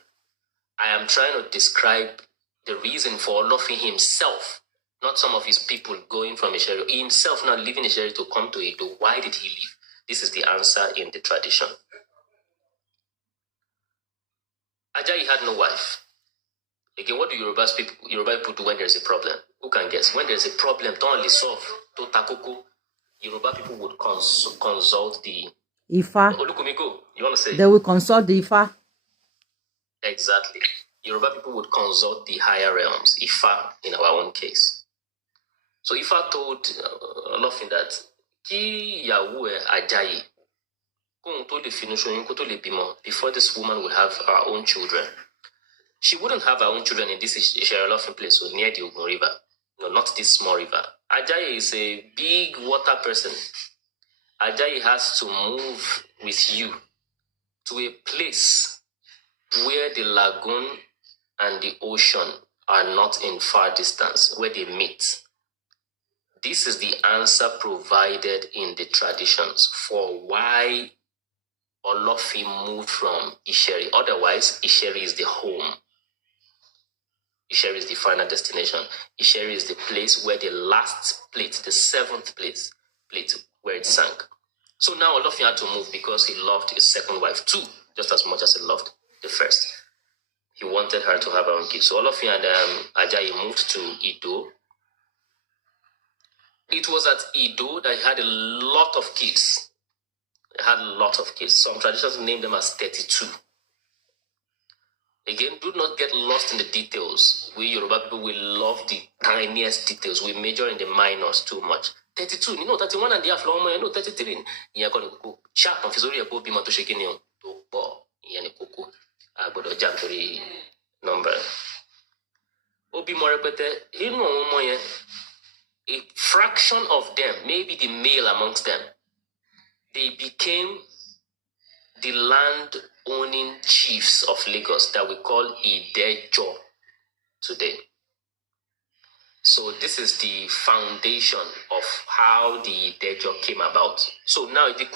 I am trying to describe the reason for Olofin himself, not some of his people going from Isheri. He himself not leaving Isheri to come to Ido. Why did he leave? This is the answer in the tradition. Ajayi had no wife. Again, what do Yoruba people do when there's a problem? Who can guess? When there's a problem, don't only solve. To takoko, Yoruba people would consult the Ifa. Olukumiko, you want to say? They will consult the Ifa. Exactly. Yoruba people would consult the higher realms, Ifa in our own case. So Ifa told Olofin that Ki Yahweh Ajayi, before this woman will have her own children. She wouldn't have her own children in this Isherelofin place, so near the Ogun River. No, not this small river. Ajayi is a big water person. Ajayi has to move with you to a place where the lagoon and the ocean are not in far distance, where they meet. This is the answer provided in the traditions for why Olofin moved from Isheri. Otherwise, Isheri is the home. Isheri is the final destination. Isheri is the place where the last plate, the 7th plate, where it sank. So now Olofin had to move because he loved his second wife too, just as much as he loved the first. He wanted her to have her own kids. So Olofin and Ajayi moved to Ido. It was at Ido that he had a lot of kids. He had a lot of kids. Some traditions name them as 32. Again, do not get lost in the details. We Yoruba people, we love the tiniest details. We major in the minors too much. 32, 31 and a half, 33. Ìyẹn kọ́ ni kókó. Ṣá kan fi sórí ẹ̀kọ́ bímọ tó ṣe kí ni o tó pọ̀. Ìyẹn ni kókó. A gbọ́dọ̀ jà torí number. Ó bímọ rẹpẹtẹ. Inú àwọn ọmọ yẹn, a fraction of them, maybe the male amongst them, they they became the land-owning chiefs of Lagos that we call Idejo today. So this is the foundation of how the Idejo came about. So now if the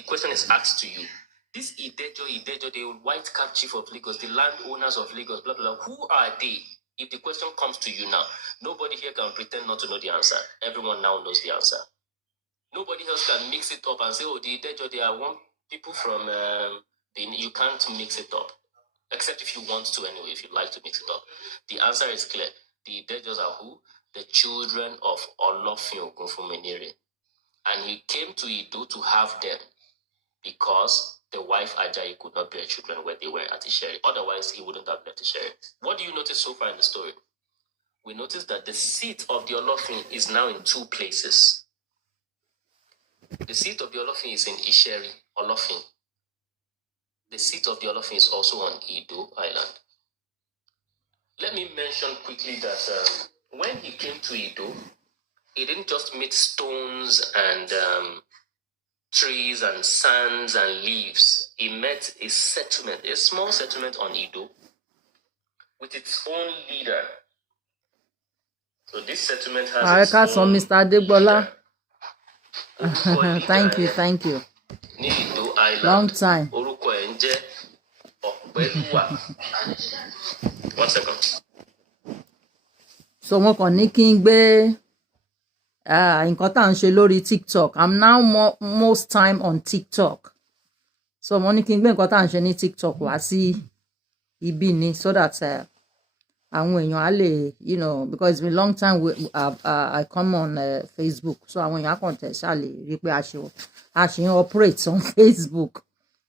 question is asked to you, this Idejo, the white cap chief of Lagos, the landowners of Lagos, blah, blah, blah, who are they? If the question comes to you now, nobody here can pretend not to know the answer. Everyone now knows the answer. Nobody else can mix it up and say, oh, the Idejo, they are one people from, you can't mix it up. Except if you want to anyway, if you like to mix it up. The answer is clear. The Idejos are who? The children of Olofin Ogunfunmenire. And he came to Ido to have them because the wife Ajayi could not bear children where they were at Isheri. Otherwise, he wouldn't have left Isheri. What do you notice so far in the story? We notice that the seat of the Olofin is now in two places. The seat of the Olofin is in Isheri, Olofin. The seat of the Olofin is also on Ido Island. Let me mention quickly that when he came to Ido, he didn't just meet stones and trees and sands and leaves. He met a settlement, a small settlement on Ido with its own leader. So this settlement has its own Mr. Adegbola. leader. Thank you. Ní Ido Island. Long time. Orúkọ ẹ̀ ń jẹ́ Ọ̀pẹ́lúwà. 1 second. So wọn kàn ní kí n gbé nǹkan tá à ń ṣe lórí TikTok. I'm now most time on TikTok. So wọ́n ní kí n gbé nǹkan tá à ń ṣe ní TikTok wá sí ibi ni so that àwọn èèyàn á lè, because it's been a long time I come on Facebook. So àwọn èèyàn á kàn tẹ̀ ṣáà lè rí pé a ṣe ń operate on Facebook.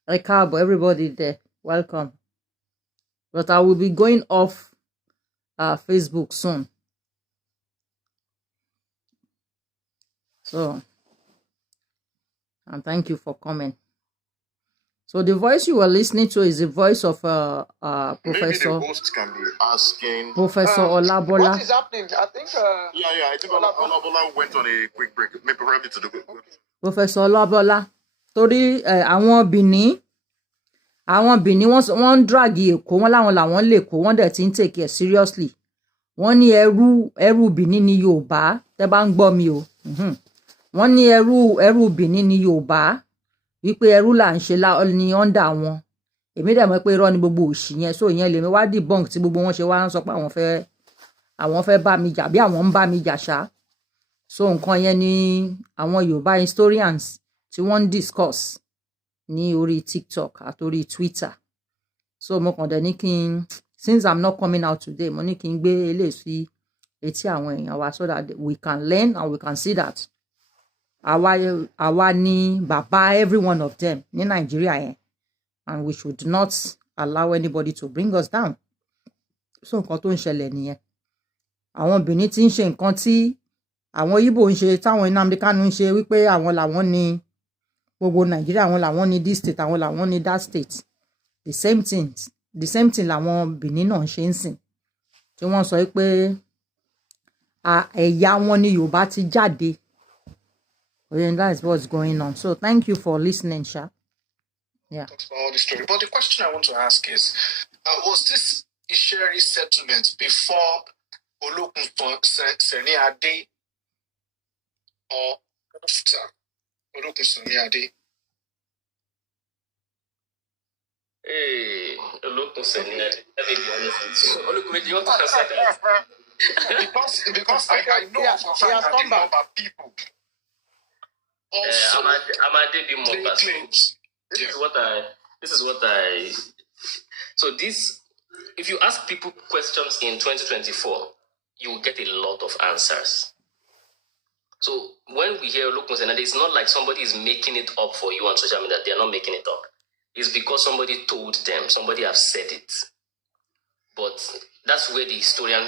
Ẹ káàbọ̀ everybody there. Welcome. But I will be going off Facebook soon. So, and thank you for coming. So the voice you were listening to is the voice of Professor. Maybe the host can be asking. Professor Olabola. What is happening? I think. I think Olabola went on a quick break. Maybe probably to the good. Professor Olabola. Torí àwọn Bìní wọ́n ń drag Èkó wọ́n láwọn làwọn lè kó wọ́n dẹ̀ ti ń take it seriously. Wọ́n ní ẹrú Bìní ní Yorùbá tẹ́ bá ń gbọ́ mi o. Wọ́n ní ẹrú Bìní ní Yorùbá wípé ẹrú là ń ṣe ní under wọn. Èmi dẹ̀ mọ̀ pé irọ́ ni gbogbo òṣì yẹn, so ìyẹn lèmi wá debunk tí gbogbo wọn ṣe wá ń sọ pé àwọn fẹ́ bá mi jà bí àwọn ń bá mi jà ṣá. So nǹkan yẹn ni àwọn Yorùbá historians tí wọ́n ń discuss ní orí TikTok àtorí Twitter. So mo kàn dẹ̀ ní since I'm not coming out today, mo ní kí n gbé eléyìí sí etí àwọn èèyàn wa so that we can learn and we can see that àwa ni bàbá every one of them ní Nàìjíríà yẹn, and we should not allow anybody to bring us down. So nǹkan tó ń ṣẹlẹ̀ nìyẹn. Àwọn Benin ti ń ṣe nǹkan tí àwọn Igbo ń ṣe, táwọn Nnamdi Kanu ń ṣe wípé àwọn làwọn ní gbogbo Nàìjíríà, àwọn làwọn ní this state, àwọn làwọn ní that state. The same thing làwọn Benin náà ń ṣe ń sìn. Tí wọ́n sọ pé ẹ̀yà wọn ní Yorùbá ti jáde. And that is what's going on. So thank you for listening, Sha. Yeah. Talks about all the story. But the question I want to ask is, was this Isheri settlement before Olokun Seniade or after Olokun Seniade? Hey, Olokun Seniade. Let me be honest with you. Olokun, do you want to answer that? because I know for a fact that the number of people also Amade be more personal. claims. This is what I. So if you ask people questions in 2024, you will get a lot of answers. So when we hear Olokun Seniade, it's not like somebody is making it up for you on social media. They are not making it up. It's because somebody told them, somebody have said it. But that's where the historian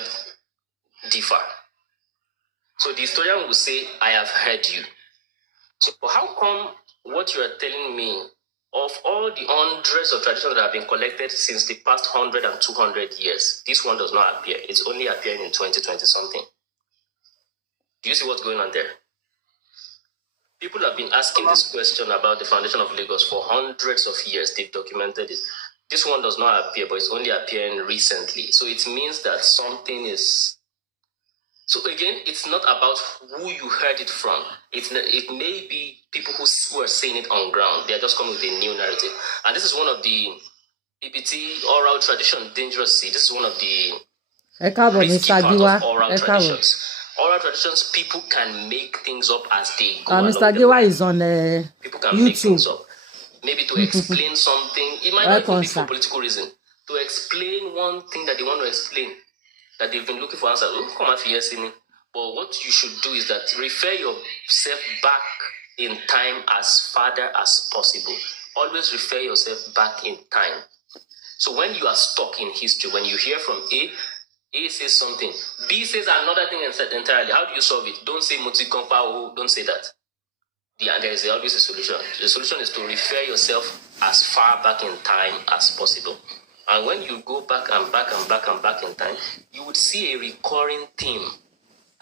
differ. So the historian will say, I have heard you. So how come what you are telling me, of all the hundreds of traditions that have been collected since the past 100 and 200 years, this one does not appear? It's only appearing in 2020 something. Do you see what's going on there? People have been asking this question about the foundation of Lagos for hundreds of years. They've documented it. This one does not appear, but it's only appearing recently. So it means that something is... So again, it's not about who you heard it from. It may be people who are saying it on ground. They are just coming with a new narrative. And this is one of the EBT oral tradition, dangerous. This is one of the risky part of oral traditions. Oral traditions, people can make things up as they go. Mr. Giwa is on people can YouTube. Make things up. Maybe to explain something. It might not even be for political reason. To explain one thing that they want to explain, that they've been looking for answers. But what you should do is that refer yourself back in time as farther as possible. Always refer yourself back in time. So when you are stuck in history, when you hear from A says something, B says another thing entirely. How do you solve it? Don't say Moti Kompa, don't say that. And there is always a solution. The solution is to refer yourself as far back in time as possible. And when you go back and back and back and back in time, you would see a recurring theme.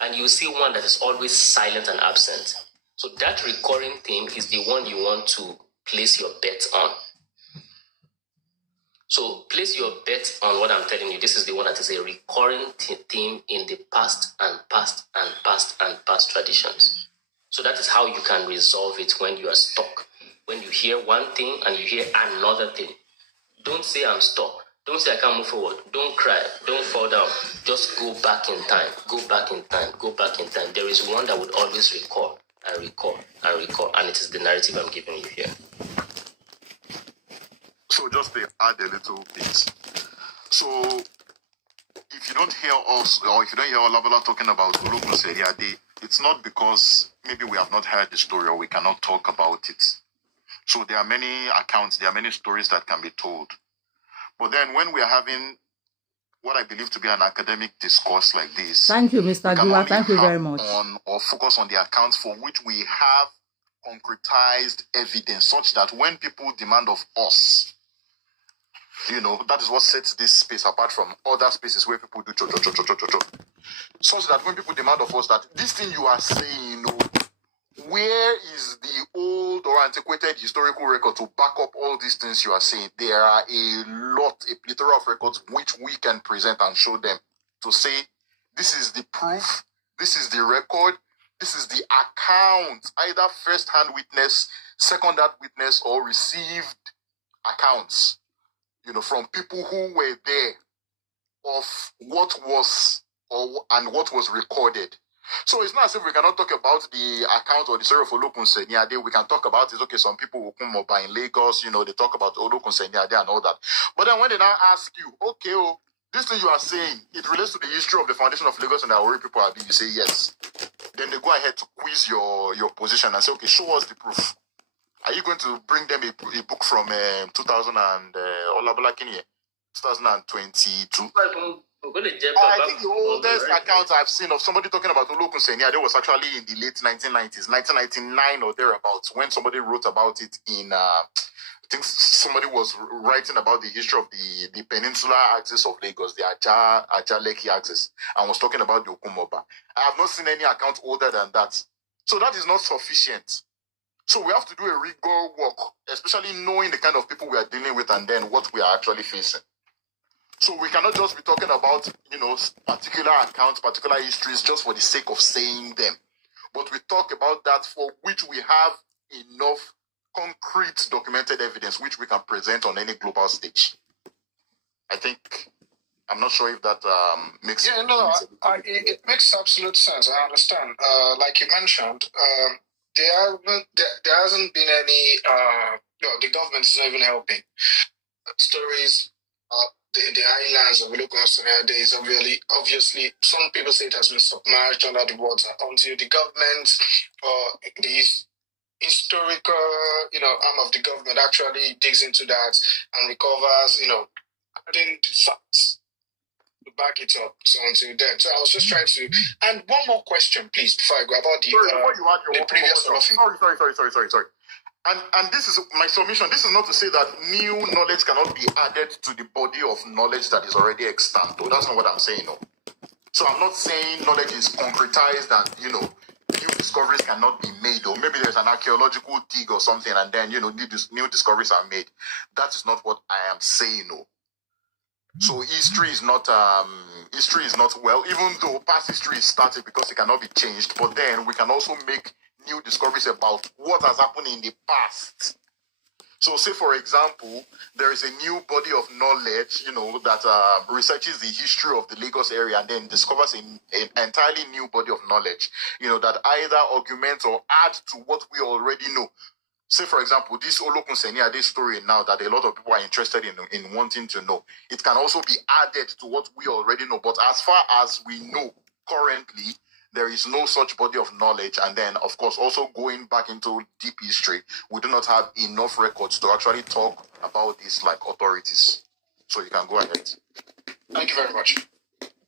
And you see one that is always silent and absent. So that recurring theme is the one you want to place your bet on. So place your bet on what I'm telling you. This is the one that is a recurring theme in the past and past and past and past traditions. So that is how you can resolve it when you are stuck. When you hear one thing and you hear another thing. Don't say I'm stuck. Don't say I can't move forward. Don't cry. Don't fall down. Just go back in time. Go back in time. Go back in time. There is one that would always recall and recall and recall. And it is the narrative I'm giving you here. So just to add a little bit. So if you don't hear us, or if you don't hear Olabala talking about Olokun Seriade, it's not because maybe we have not heard the story or we cannot talk about it. So there are many accounts, there are many stories that can be told. But then when we are having what I believe to be an academic discourse like this... Thank you, Mr. Giwa. Thank you very much. Or focus on the accounts for which we have concretized evidence, such that when people demand of us, that is what sets this space apart from other spaces where people do cho. Such that when people demand of us that this thing you are saying, where is the old or antiquated historical record to back up all these things you are saying? There are a plethora of records which we can present and show them to say, this is the proof, this is the record, this is the account, either first-hand witness, second-hand witness, or received accounts, from people who were there of what was recorded. So it's not as if we cannot talk about the account or the story of Olokun Seniade. We can talk about it. Okay, some people will come up in Lagos, they talk about Olokun Seniade and all that. But then when they now ask you, okay, this thing you are saying, it relates to the history of the foundation of Lagos and the Awori people, you say yes. Then they go ahead to quiz your position and say, okay, show us the proof. Are you going to bring them a book from 2022? I think the oldest account I've seen of somebody talking about Olokun Seniade was actually in the late 1990s, 1999 or thereabouts, when somebody wrote about it in, I think somebody was writing about the history of the peninsular axis of Lagos, the Aja-Lekki axis, and was talking about the Okumoba. I have not seen any account older than that. So that is not sufficient. So we have to do a rigor work, especially knowing the kind of people we are dealing with and then what we are actually facing. So we cannot just be talking about, particular accounts, particular histories just for the sake of saying them. But we talk about that for which we have enough concrete documented evidence which we can present on any global stage. I'm not sure if that makes sense. It makes absolute sense. I understand. Like you mentioned, there hasn't been any, the government is not even helping. Stories, the highlands of Olokun Seniade is obviously, some people say it has been submerged under the water until the government or the historical, arm of the government actually digs into that and recovers, adding facts to back it up. So until then, so I was just trying to. And one more question, please, before I go about the previous one. Sorry. And this is my submission. This is not to say that new knowledge cannot be added to the body of knowledge that is already extant. That's not what I'm saying. No. So I'm not saying knowledge is concretized and new discoveries cannot be made, or maybe there's an archaeological dig or something, and then new discoveries are made. That is not what I am saying. No. So history is not well, even though past history is static because it cannot be changed, but then we can also make new discoveries about what has happened in the past. So say, for example, there is a new body of knowledge, that researches the history of the Lagos area and then discovers an entirely new body of knowledge, that either augments or adds to what we already know. Say, for example, this Olokun Seniade story now that a lot of people are interested in wanting to know, it can also be added to what we already know. But as far as we know currently, there is no such body of knowledge. And then, of course, also going back into deep history, we do not have enough records to actually talk about this like authorities. So you can go ahead. Thank you very much.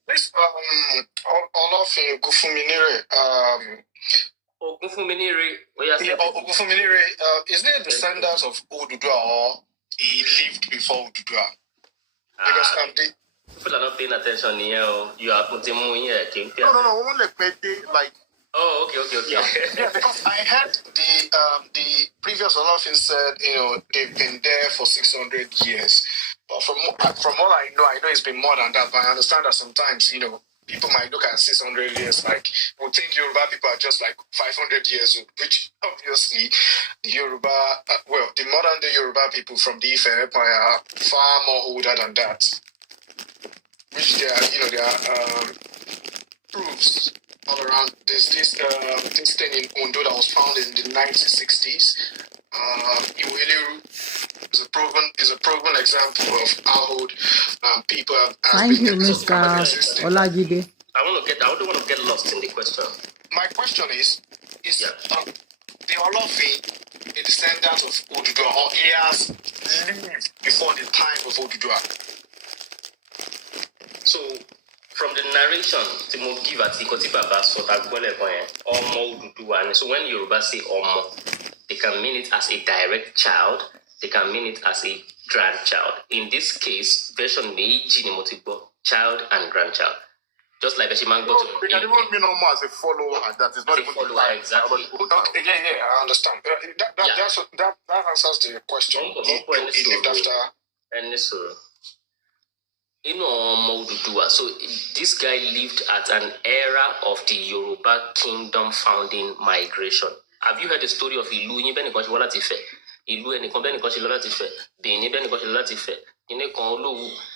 Please, Olofin Ogunfunminire, Ogunfunminire, is there descendants of Oduduwa or he lived before Oduduwa? Because people are not paying attention here. You are putting more here. No. One like. Oh, okay. Yeah, because I heard the previous Olofin said, they've been there for 600 years. But from what I know it's been more than that. But I understand that sometimes, people might look at 600 years like, we think Yoruba people are just like 500 years old, which obviously the Yoruba, the modern day Yoruba people from the Ife Empire are far more older than that. Which there are proofs all around. There's this thing in Ondo that was found in the 1960s. Iweleru is a proven example of how old people have Thank you, Mr. Olajide. I don't want to get lost in the question. My question is the Olofin a descendant of Oduduwa, or he has lived before the time of Oduduwa? So, from the narration, Timo give at the Kotiba sort of Omo Oduduwa. So when Yoruba say Omo, they can mean it as a direct child, they can mean it as a grandchild. In this case, version meiji ni motibo, child and grandchild. Just like Beshiman got to. They can even mean Omo as a follower, and that is not even follower, exactly. Okay, yeah, I understand. That answers the question. He lived after. And so, so this guy lived at an era of the Yoruba kingdom founding migration. Have you heard the story of Ilu?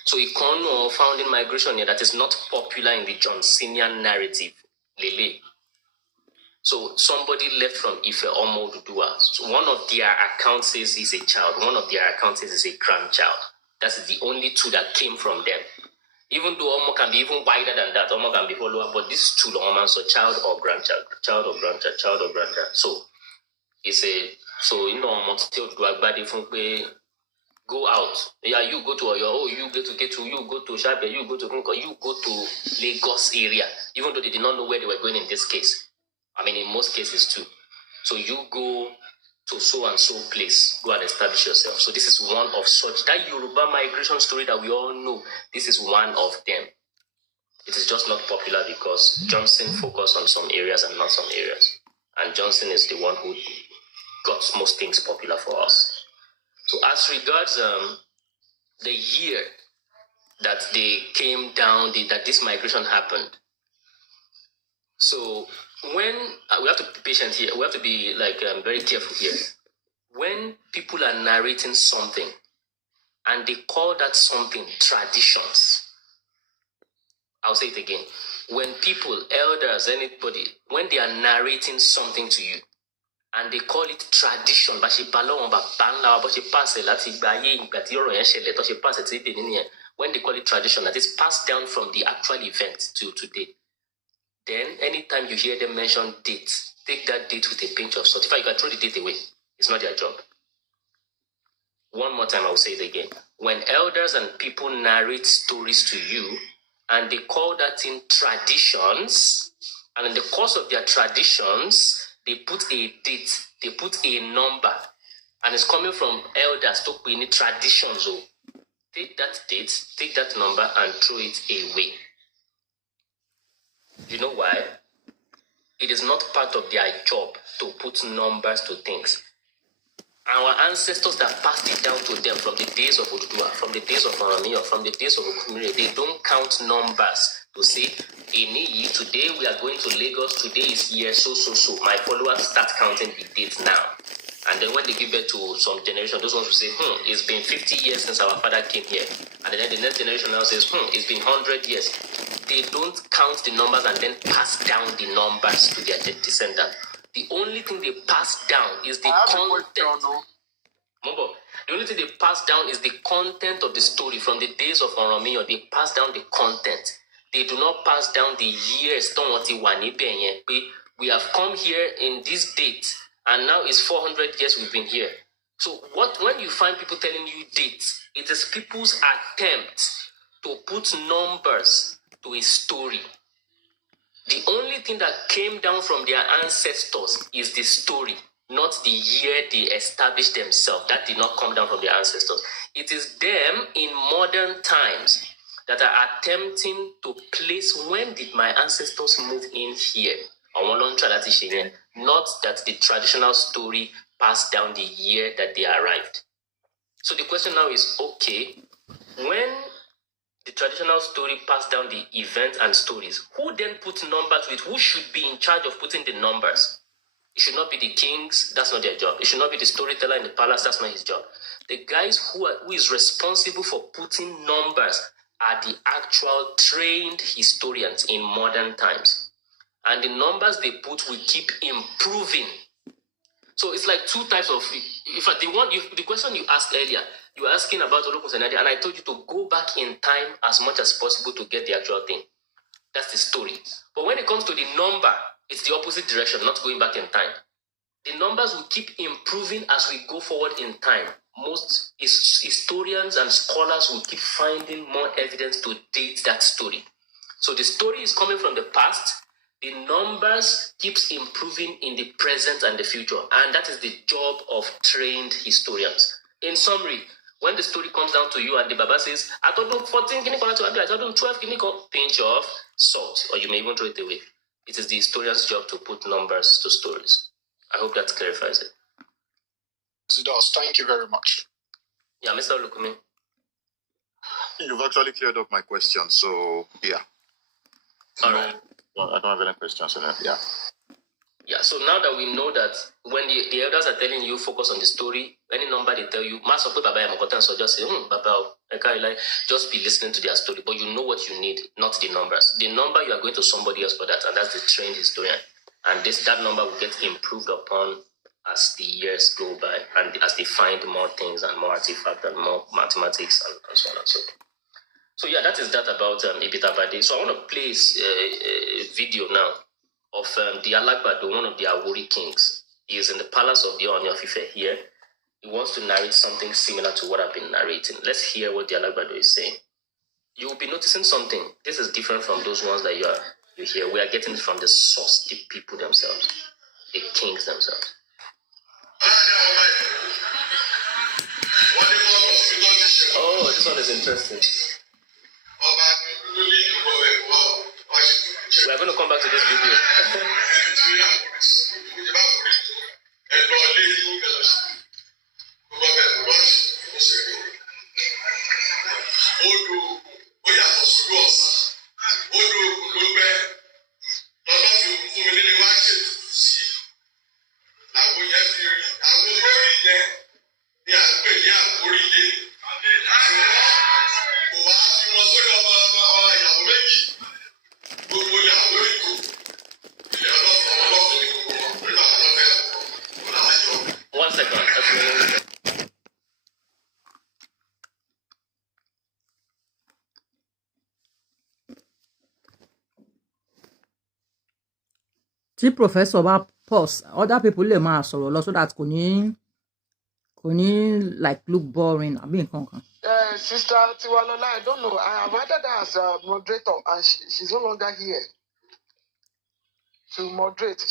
So a founding migration here that is not popular in the Johnsonian narrative. Lele. So somebody left from Ife Omo Oduduwa. So one of their accounts says he's a child. One of their accounts says he's a grandchild. That's the only two that came from them. Even though Omo can be even wider than that, Omo can be follower, but these two Omo, so child or grandchild, child or grandchild, child or grandchild. So it's Omo still do agbadi fun pe go out. Yeah, you go to Oyo, you go to Ketu, you go to Shabe, you go to Kunko, you go to Lagos area, even though they did not know where they were going in this case. I mean, in most cases too. So you go to so and so place, go and establish yourself. So this is one of such, that Yoruba migration story that we all know, this is one of them. It is just not popular because Johnson focused on some areas and not some areas. And Johnson is the one who got most things popular for us. So as regards the year that they came down, that this migration happened. So when we have to be patient here, we have to be very careful here. When people are narrating something and they call that something traditions, I'll say it again. When people, elders, anybody, when they are narrating something to you and they call it tradition, when they call it tradition, that is passed down from the actual event to today. Then, anytime you hear them mention dates, take that date with a pinch of salt. In fact, you can throw the date away. It's not their job. One more time, I'll say it again. When elders and people narrate stories to you, and they call that in traditions, and in the course of their traditions, they put a date, they put a number, and it's coming from elders to put in traditions. So take that date, take that number, and throw it away. You know why? It is not part of their job to put numbers to things. Our ancestors that passed it down to them from the days of Oduduwa, from the days of Oromio, from the days of Okumire, they don't count numbers to say, today we are going to Lagos, today is year so. My followers start counting the dates now. And then when they give birth to some generation, those ones will say, it's been 50 years since our father came here. And then the next generation now says, it's been 100 years. They don't count the numbers and then pass down the numbers to their descendants. The only thing they pass down is the content. The only thing they pass down is the content of the story. From the days of Oromio, they pass down the content. They do not pass down the years. We have come here in this date, and now it's 400 years we've been here. So when you find people telling you dates, it is people's attempt to put numbers to a story. The only thing that came down from their ancestors is the story, not the year they established themselves. That did not come down from their ancestors. It is them in modern times that are attempting to place when did my ancestors move in here. Not that the traditional story passed down the year that they arrived. So the question now is, okay, when the traditional story passed down the events and stories, who then put numbers with? Who should be in charge of putting the numbers? It should not be the kings, that's not their job. It should not be the storyteller in the palace, that's not his job. The guys who is responsible for putting numbers are the actual trained historians in modern times. And the numbers they put will keep improving. So it's like two types of, the question you asked earlier, you were asking about Olokun Senadi, and I told you to go back in time as much as possible to get the actual thing. That's the story. But when it comes to the number, it's the opposite direction, not going back in time. The numbers will keep improving as we go forward in time. Most historians and scholars will keep finding more evidence to date that story. So the story is coming from the past. The numbers keeps improving in the present and the future. And that is the job of trained historians. In summary, when the story comes down to you and the Baba says, I told them 14 guinea corn to I told them 12 guinea corn, pinch of salt, or you may even throw it away. It is the historian's job to put numbers to stories. I hope that clarifies it. It does. Thank you very much. Yeah, Mr. Olukumi. You've actually cleared up my question, so yeah. All right. No, I don't have any questions on that. Yeah. Yeah, so now that we know that when the elders are telling you focus on the story, any number they tell you, so just say, Baba, just be listening to their story, but you know what you need, not the numbers. The number, you are going to somebody else for that, and that's the trained historian. And that number will get improved upon as the years go by, and as they find more things and more artifacts and more mathematics and so on and so forth. So yeah, that is that about Ibita Bade. So I want to play a video now of the Alagbado, one of the Awori kings. He is in the palace of the Ooni of Ife here. He wants to narrate something similar to what I've been narrating. Let's hear what the Alagbado is saying. You will be noticing something. This is different from those ones that you hear. We are getting it from the source, the people themselves, the kings themselves. Oh, this one is interesting. We are going to come back to this video. One second. tí professor bá pause other people lè máa sọ̀rọ̀ lọ so that kò ní like look boring àbí nǹkan kan. Sister Tiwalola, I don't know. I have added her as a moderator, and she's no longer here to moderate.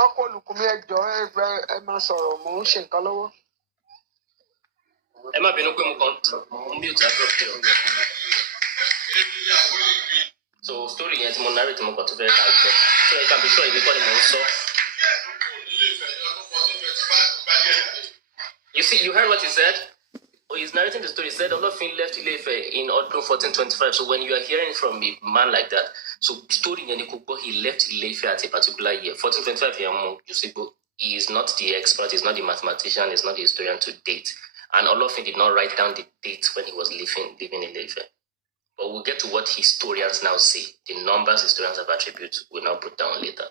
Uncle Olukumi, ẹ máa sọ̀rọ̀, mò ń ṣe nǹkan lọ́wọ́. Ẹ má bínú pé mo kàn mute that drop here. So So story yẹn tí mo narrate mo kàn tó fẹ́ ká gbọ́. So you can be sure èmi kọ́ ni mo ń sọ. You see, you heard what he said? Oh, he's narrating the story. He said Olofin left Ile-Ife in Odun 1425. So when you are hearing from a man like that, so story he left Ile-Ife at a particular year. 1425, he is not the expert, he's not the mathematician, he's not the historian to date. And Olofin did not write down the date when he was living in Ile-Ife. But we'll get to what historians now say. The numbers historians have attributed, we'll now put down later.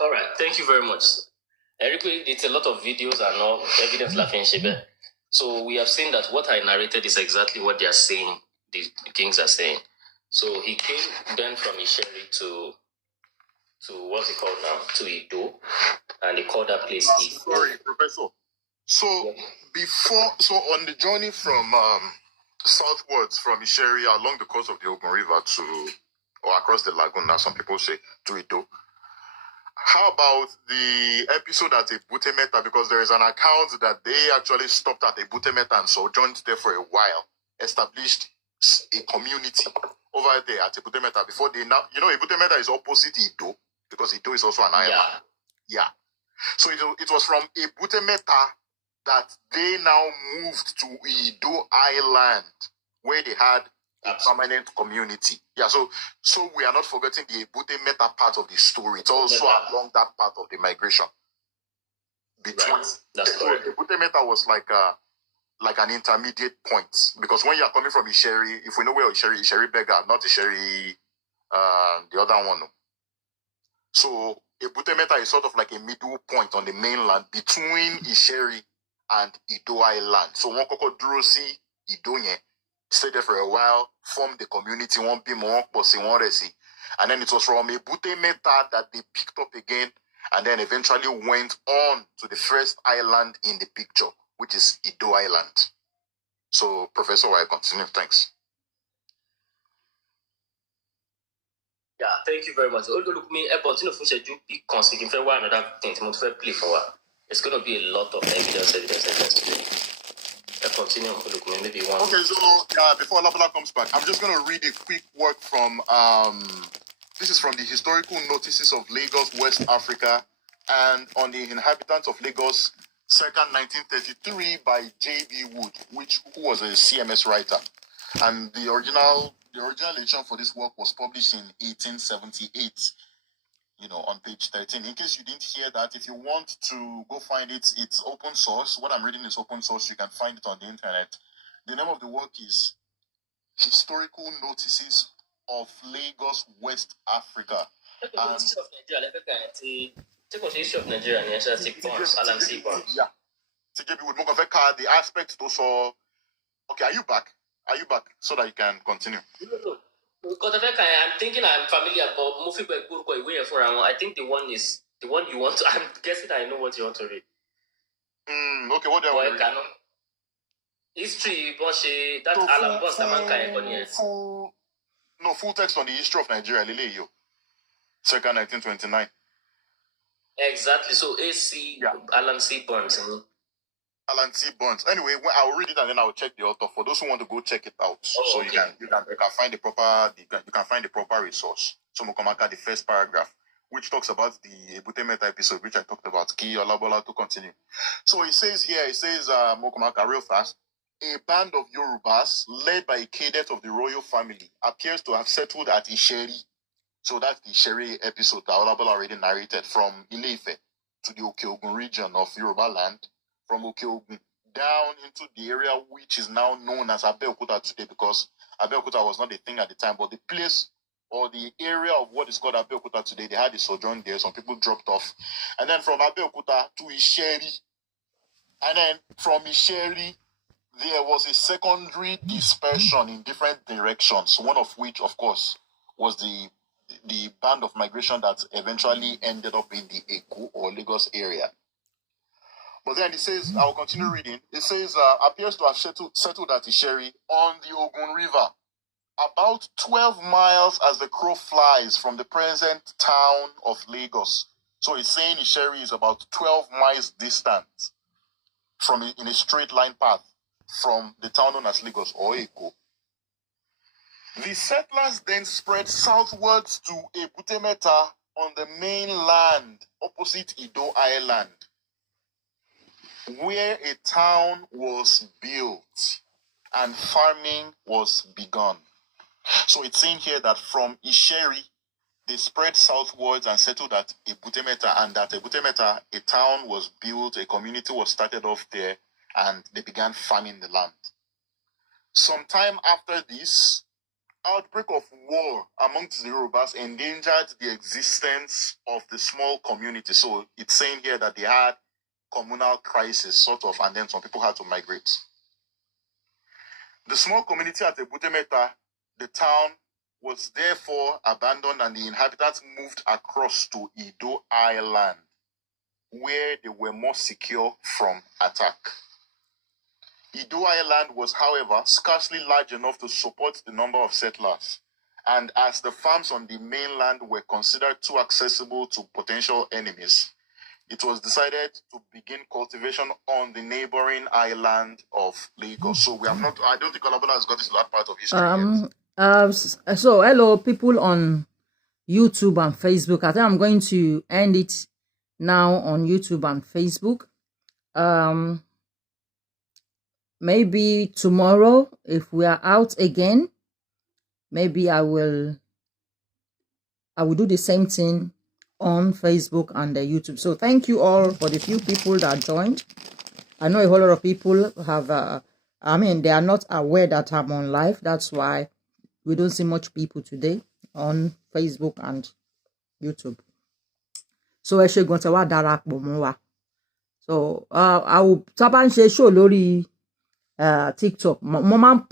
All right, thank you very much. It's a lot of videos and all evidence laughing Shebe. So we have seen that what I narrated is exactly what they are saying, the kings are saying. So he came then from Isheri to what's it called now? To Ido, and they called that place Ido. Sorry, Professor. So on the journey from southwards from Isheri along the coast of the Ogun River or across the lagoon, as some people say, to Ido. How about the episode at Ebute Metta? Because there is an account that they actually stopped at Ebute Metta and sojourned there for a while, established a community over there at Ebute Metta before they now, Ebute Metta is opposite Ido, because Ido is also an island. Yeah. So it was from Ebute Metta that they now moved to Ido Island, where they had a permanent community. Yeah, so we are not forgetting the Ebute Metta part of the story. It's also along that part of the migration. Between Ebute Metta was like an intermediate point, because when you are coming from Isheri, if we know where Isheri Bega, not Isheri, the other one. So Ebute Metta is sort of like a middle point on the mainland between Isheri and Ido Island. So one koko duro si Ido yen, stayed there for a while, formed the community, one be more posse, one resi. And then it was from Ebute Metta that they picked up again, and then eventually went on to the first island in the picture, which is Ido Island. So, Professor, I continue. Thanks. Yeah, thank you very much. Look, me, I continue to say another thing to play for. It's going to be a lot of evidence today. Continue, maybe one. Okay, so before Labola comes back, I'm just going to read a quick word from, this is from the Historical Notices of Lagos, West Africa, and on the inhabitants of Lagos, circa 1933 by J.B. Wood, who was a CMS writer. And the original edition for this work was published in 1878. On page 13. In case you didn't hear that, if you want to go find it, it's open source. What I'm reading is open source. You can find it on the internet. The name of the work is Historical Notices of Lagos, West Africa. And yeah. The aspects also. Okay, are you back? So that you can continue? Because I'm thinking I'm familiar, but I think the one you want to. I'm guessing I know what you want to read. Okay, what do I want to read? History, that Alan full text on the history of Nigeria, circa 1929. Exactly. So AC, Alan C. Burns. Alan C. Burns. Anyway, I'll read it and then I'll check the author for those who want to go check it out. So okay. you can find the proper resource. So Mokomaka, the first paragraph, which talks about the Ebute Meta episode, which I talked about. Ki Olabola to continue. So it says Mokomaka, real fast. A band of Yorubas led by a cadet of the royal family appears to have settled at Isheri. So that's the Isheri episode that Olabola already narrated, from Ile-Ife to the Oke-Ogun region of Yoruba land. From Oke-Ogun down into the area which is now known as Abeokuta today, because Abeokuta was not a thing at the time, but the place or the area of what is called Abeokuta today, they had a sojourn there. Some people dropped off. And then from Abeokuta to Isheri. And then from Isheri, there was a secondary dispersion in different directions, one of which, of course, was the band of migration that eventually ended up in the Eku or Lagos area. But then it says, I'll continue reading. It says, appears to have settled at Isheri on the Ogun River, about 12 miles as the crow flies from the present town of Lagos. So it's saying Isheri is about 12 miles distant in a straight line path from the town known as Lagos or Eko. The settlers then spread southwards to Ebute Meta on the mainland opposite Ido Island, where a town was built and farming was begun. So it's saying here that from Isheri, they spread southwards and settled at Ebute Meta, and at Ebute Meta, a town was built, a community was started off there, and they began farming the land. Sometime after this, outbreak of war amongst the Yorubas endangered the existence of the small community. So it's saying here that they had communal crisis, sort of, and then some people had to migrate. The small community at Ebute Meta, the town, was therefore abandoned, and the inhabitants moved across to Ido Island, where they were more secure from attack. Ido Island was, however, scarcely large enough to support the number of settlers, and as the farms on the mainland were considered too accessible to potential enemies, it was decided to begin cultivation on the neighboring island of Lagos. So I don't think Olabola has got this last part of history yet. So hello people on YouTube and Facebook. I think I'm going to end it now on YouTube and Facebook. Maybe tomorrow, if we are out again, maybe I will do the same thing on Facebook and YouTube. So thank you all for the few people that joined. I know a whole lot of people have they are not aware that I'm on live. That's why we don't see much people today on Facebook and YouTube. So actually going to darapọ̀ mọ́ wa. So I will show lórí TikTok. Mo máa ń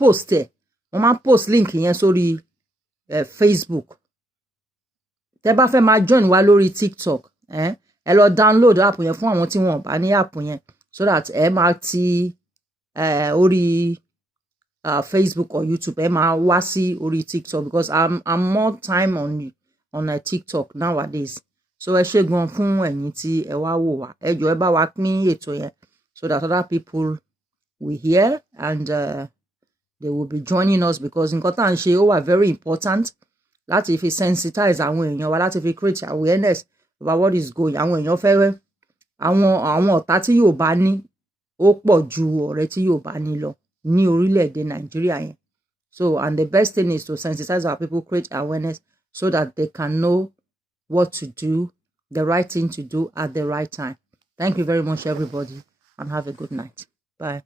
post link yẹn sórí Facebook. Tẹ́ bá fẹ́ máa join wa lórí TikTok, ẹ lọ download app yẹn fún àwọn tí wọ́n bá ní app yẹn, so that ẹ máa ti orí Facebook or YouTube, ẹ máa wá sí orí TikTok, because I'm more time on TikTok nowadays. So ẹ ṣé gan fún ẹ̀yin tí ẹ wá wò wá. Ẹ jọ̀ọ́ ẹ bá wa pín ètò yẹn so that other people we hear, and they will be joining us, because nǹkan tá à ń ṣe ó wà very important láti fi sensitize àwọn èèyàn wa, láti fi create awareness about what is going. Àwọn èèyàn fẹ́ àwọn ọ̀tá tí Yorùbá ní ó pọ̀ ju ọ̀rẹ́ tí Yorùbá ní lọ ní orílẹ̀-èdè Nàìjíríà yẹn. So, and the best thing is to sensitize our people, create awareness so that they can know what to do, the right thing to do at the right time. Thank you very much, everybody, and have a good night. Bye.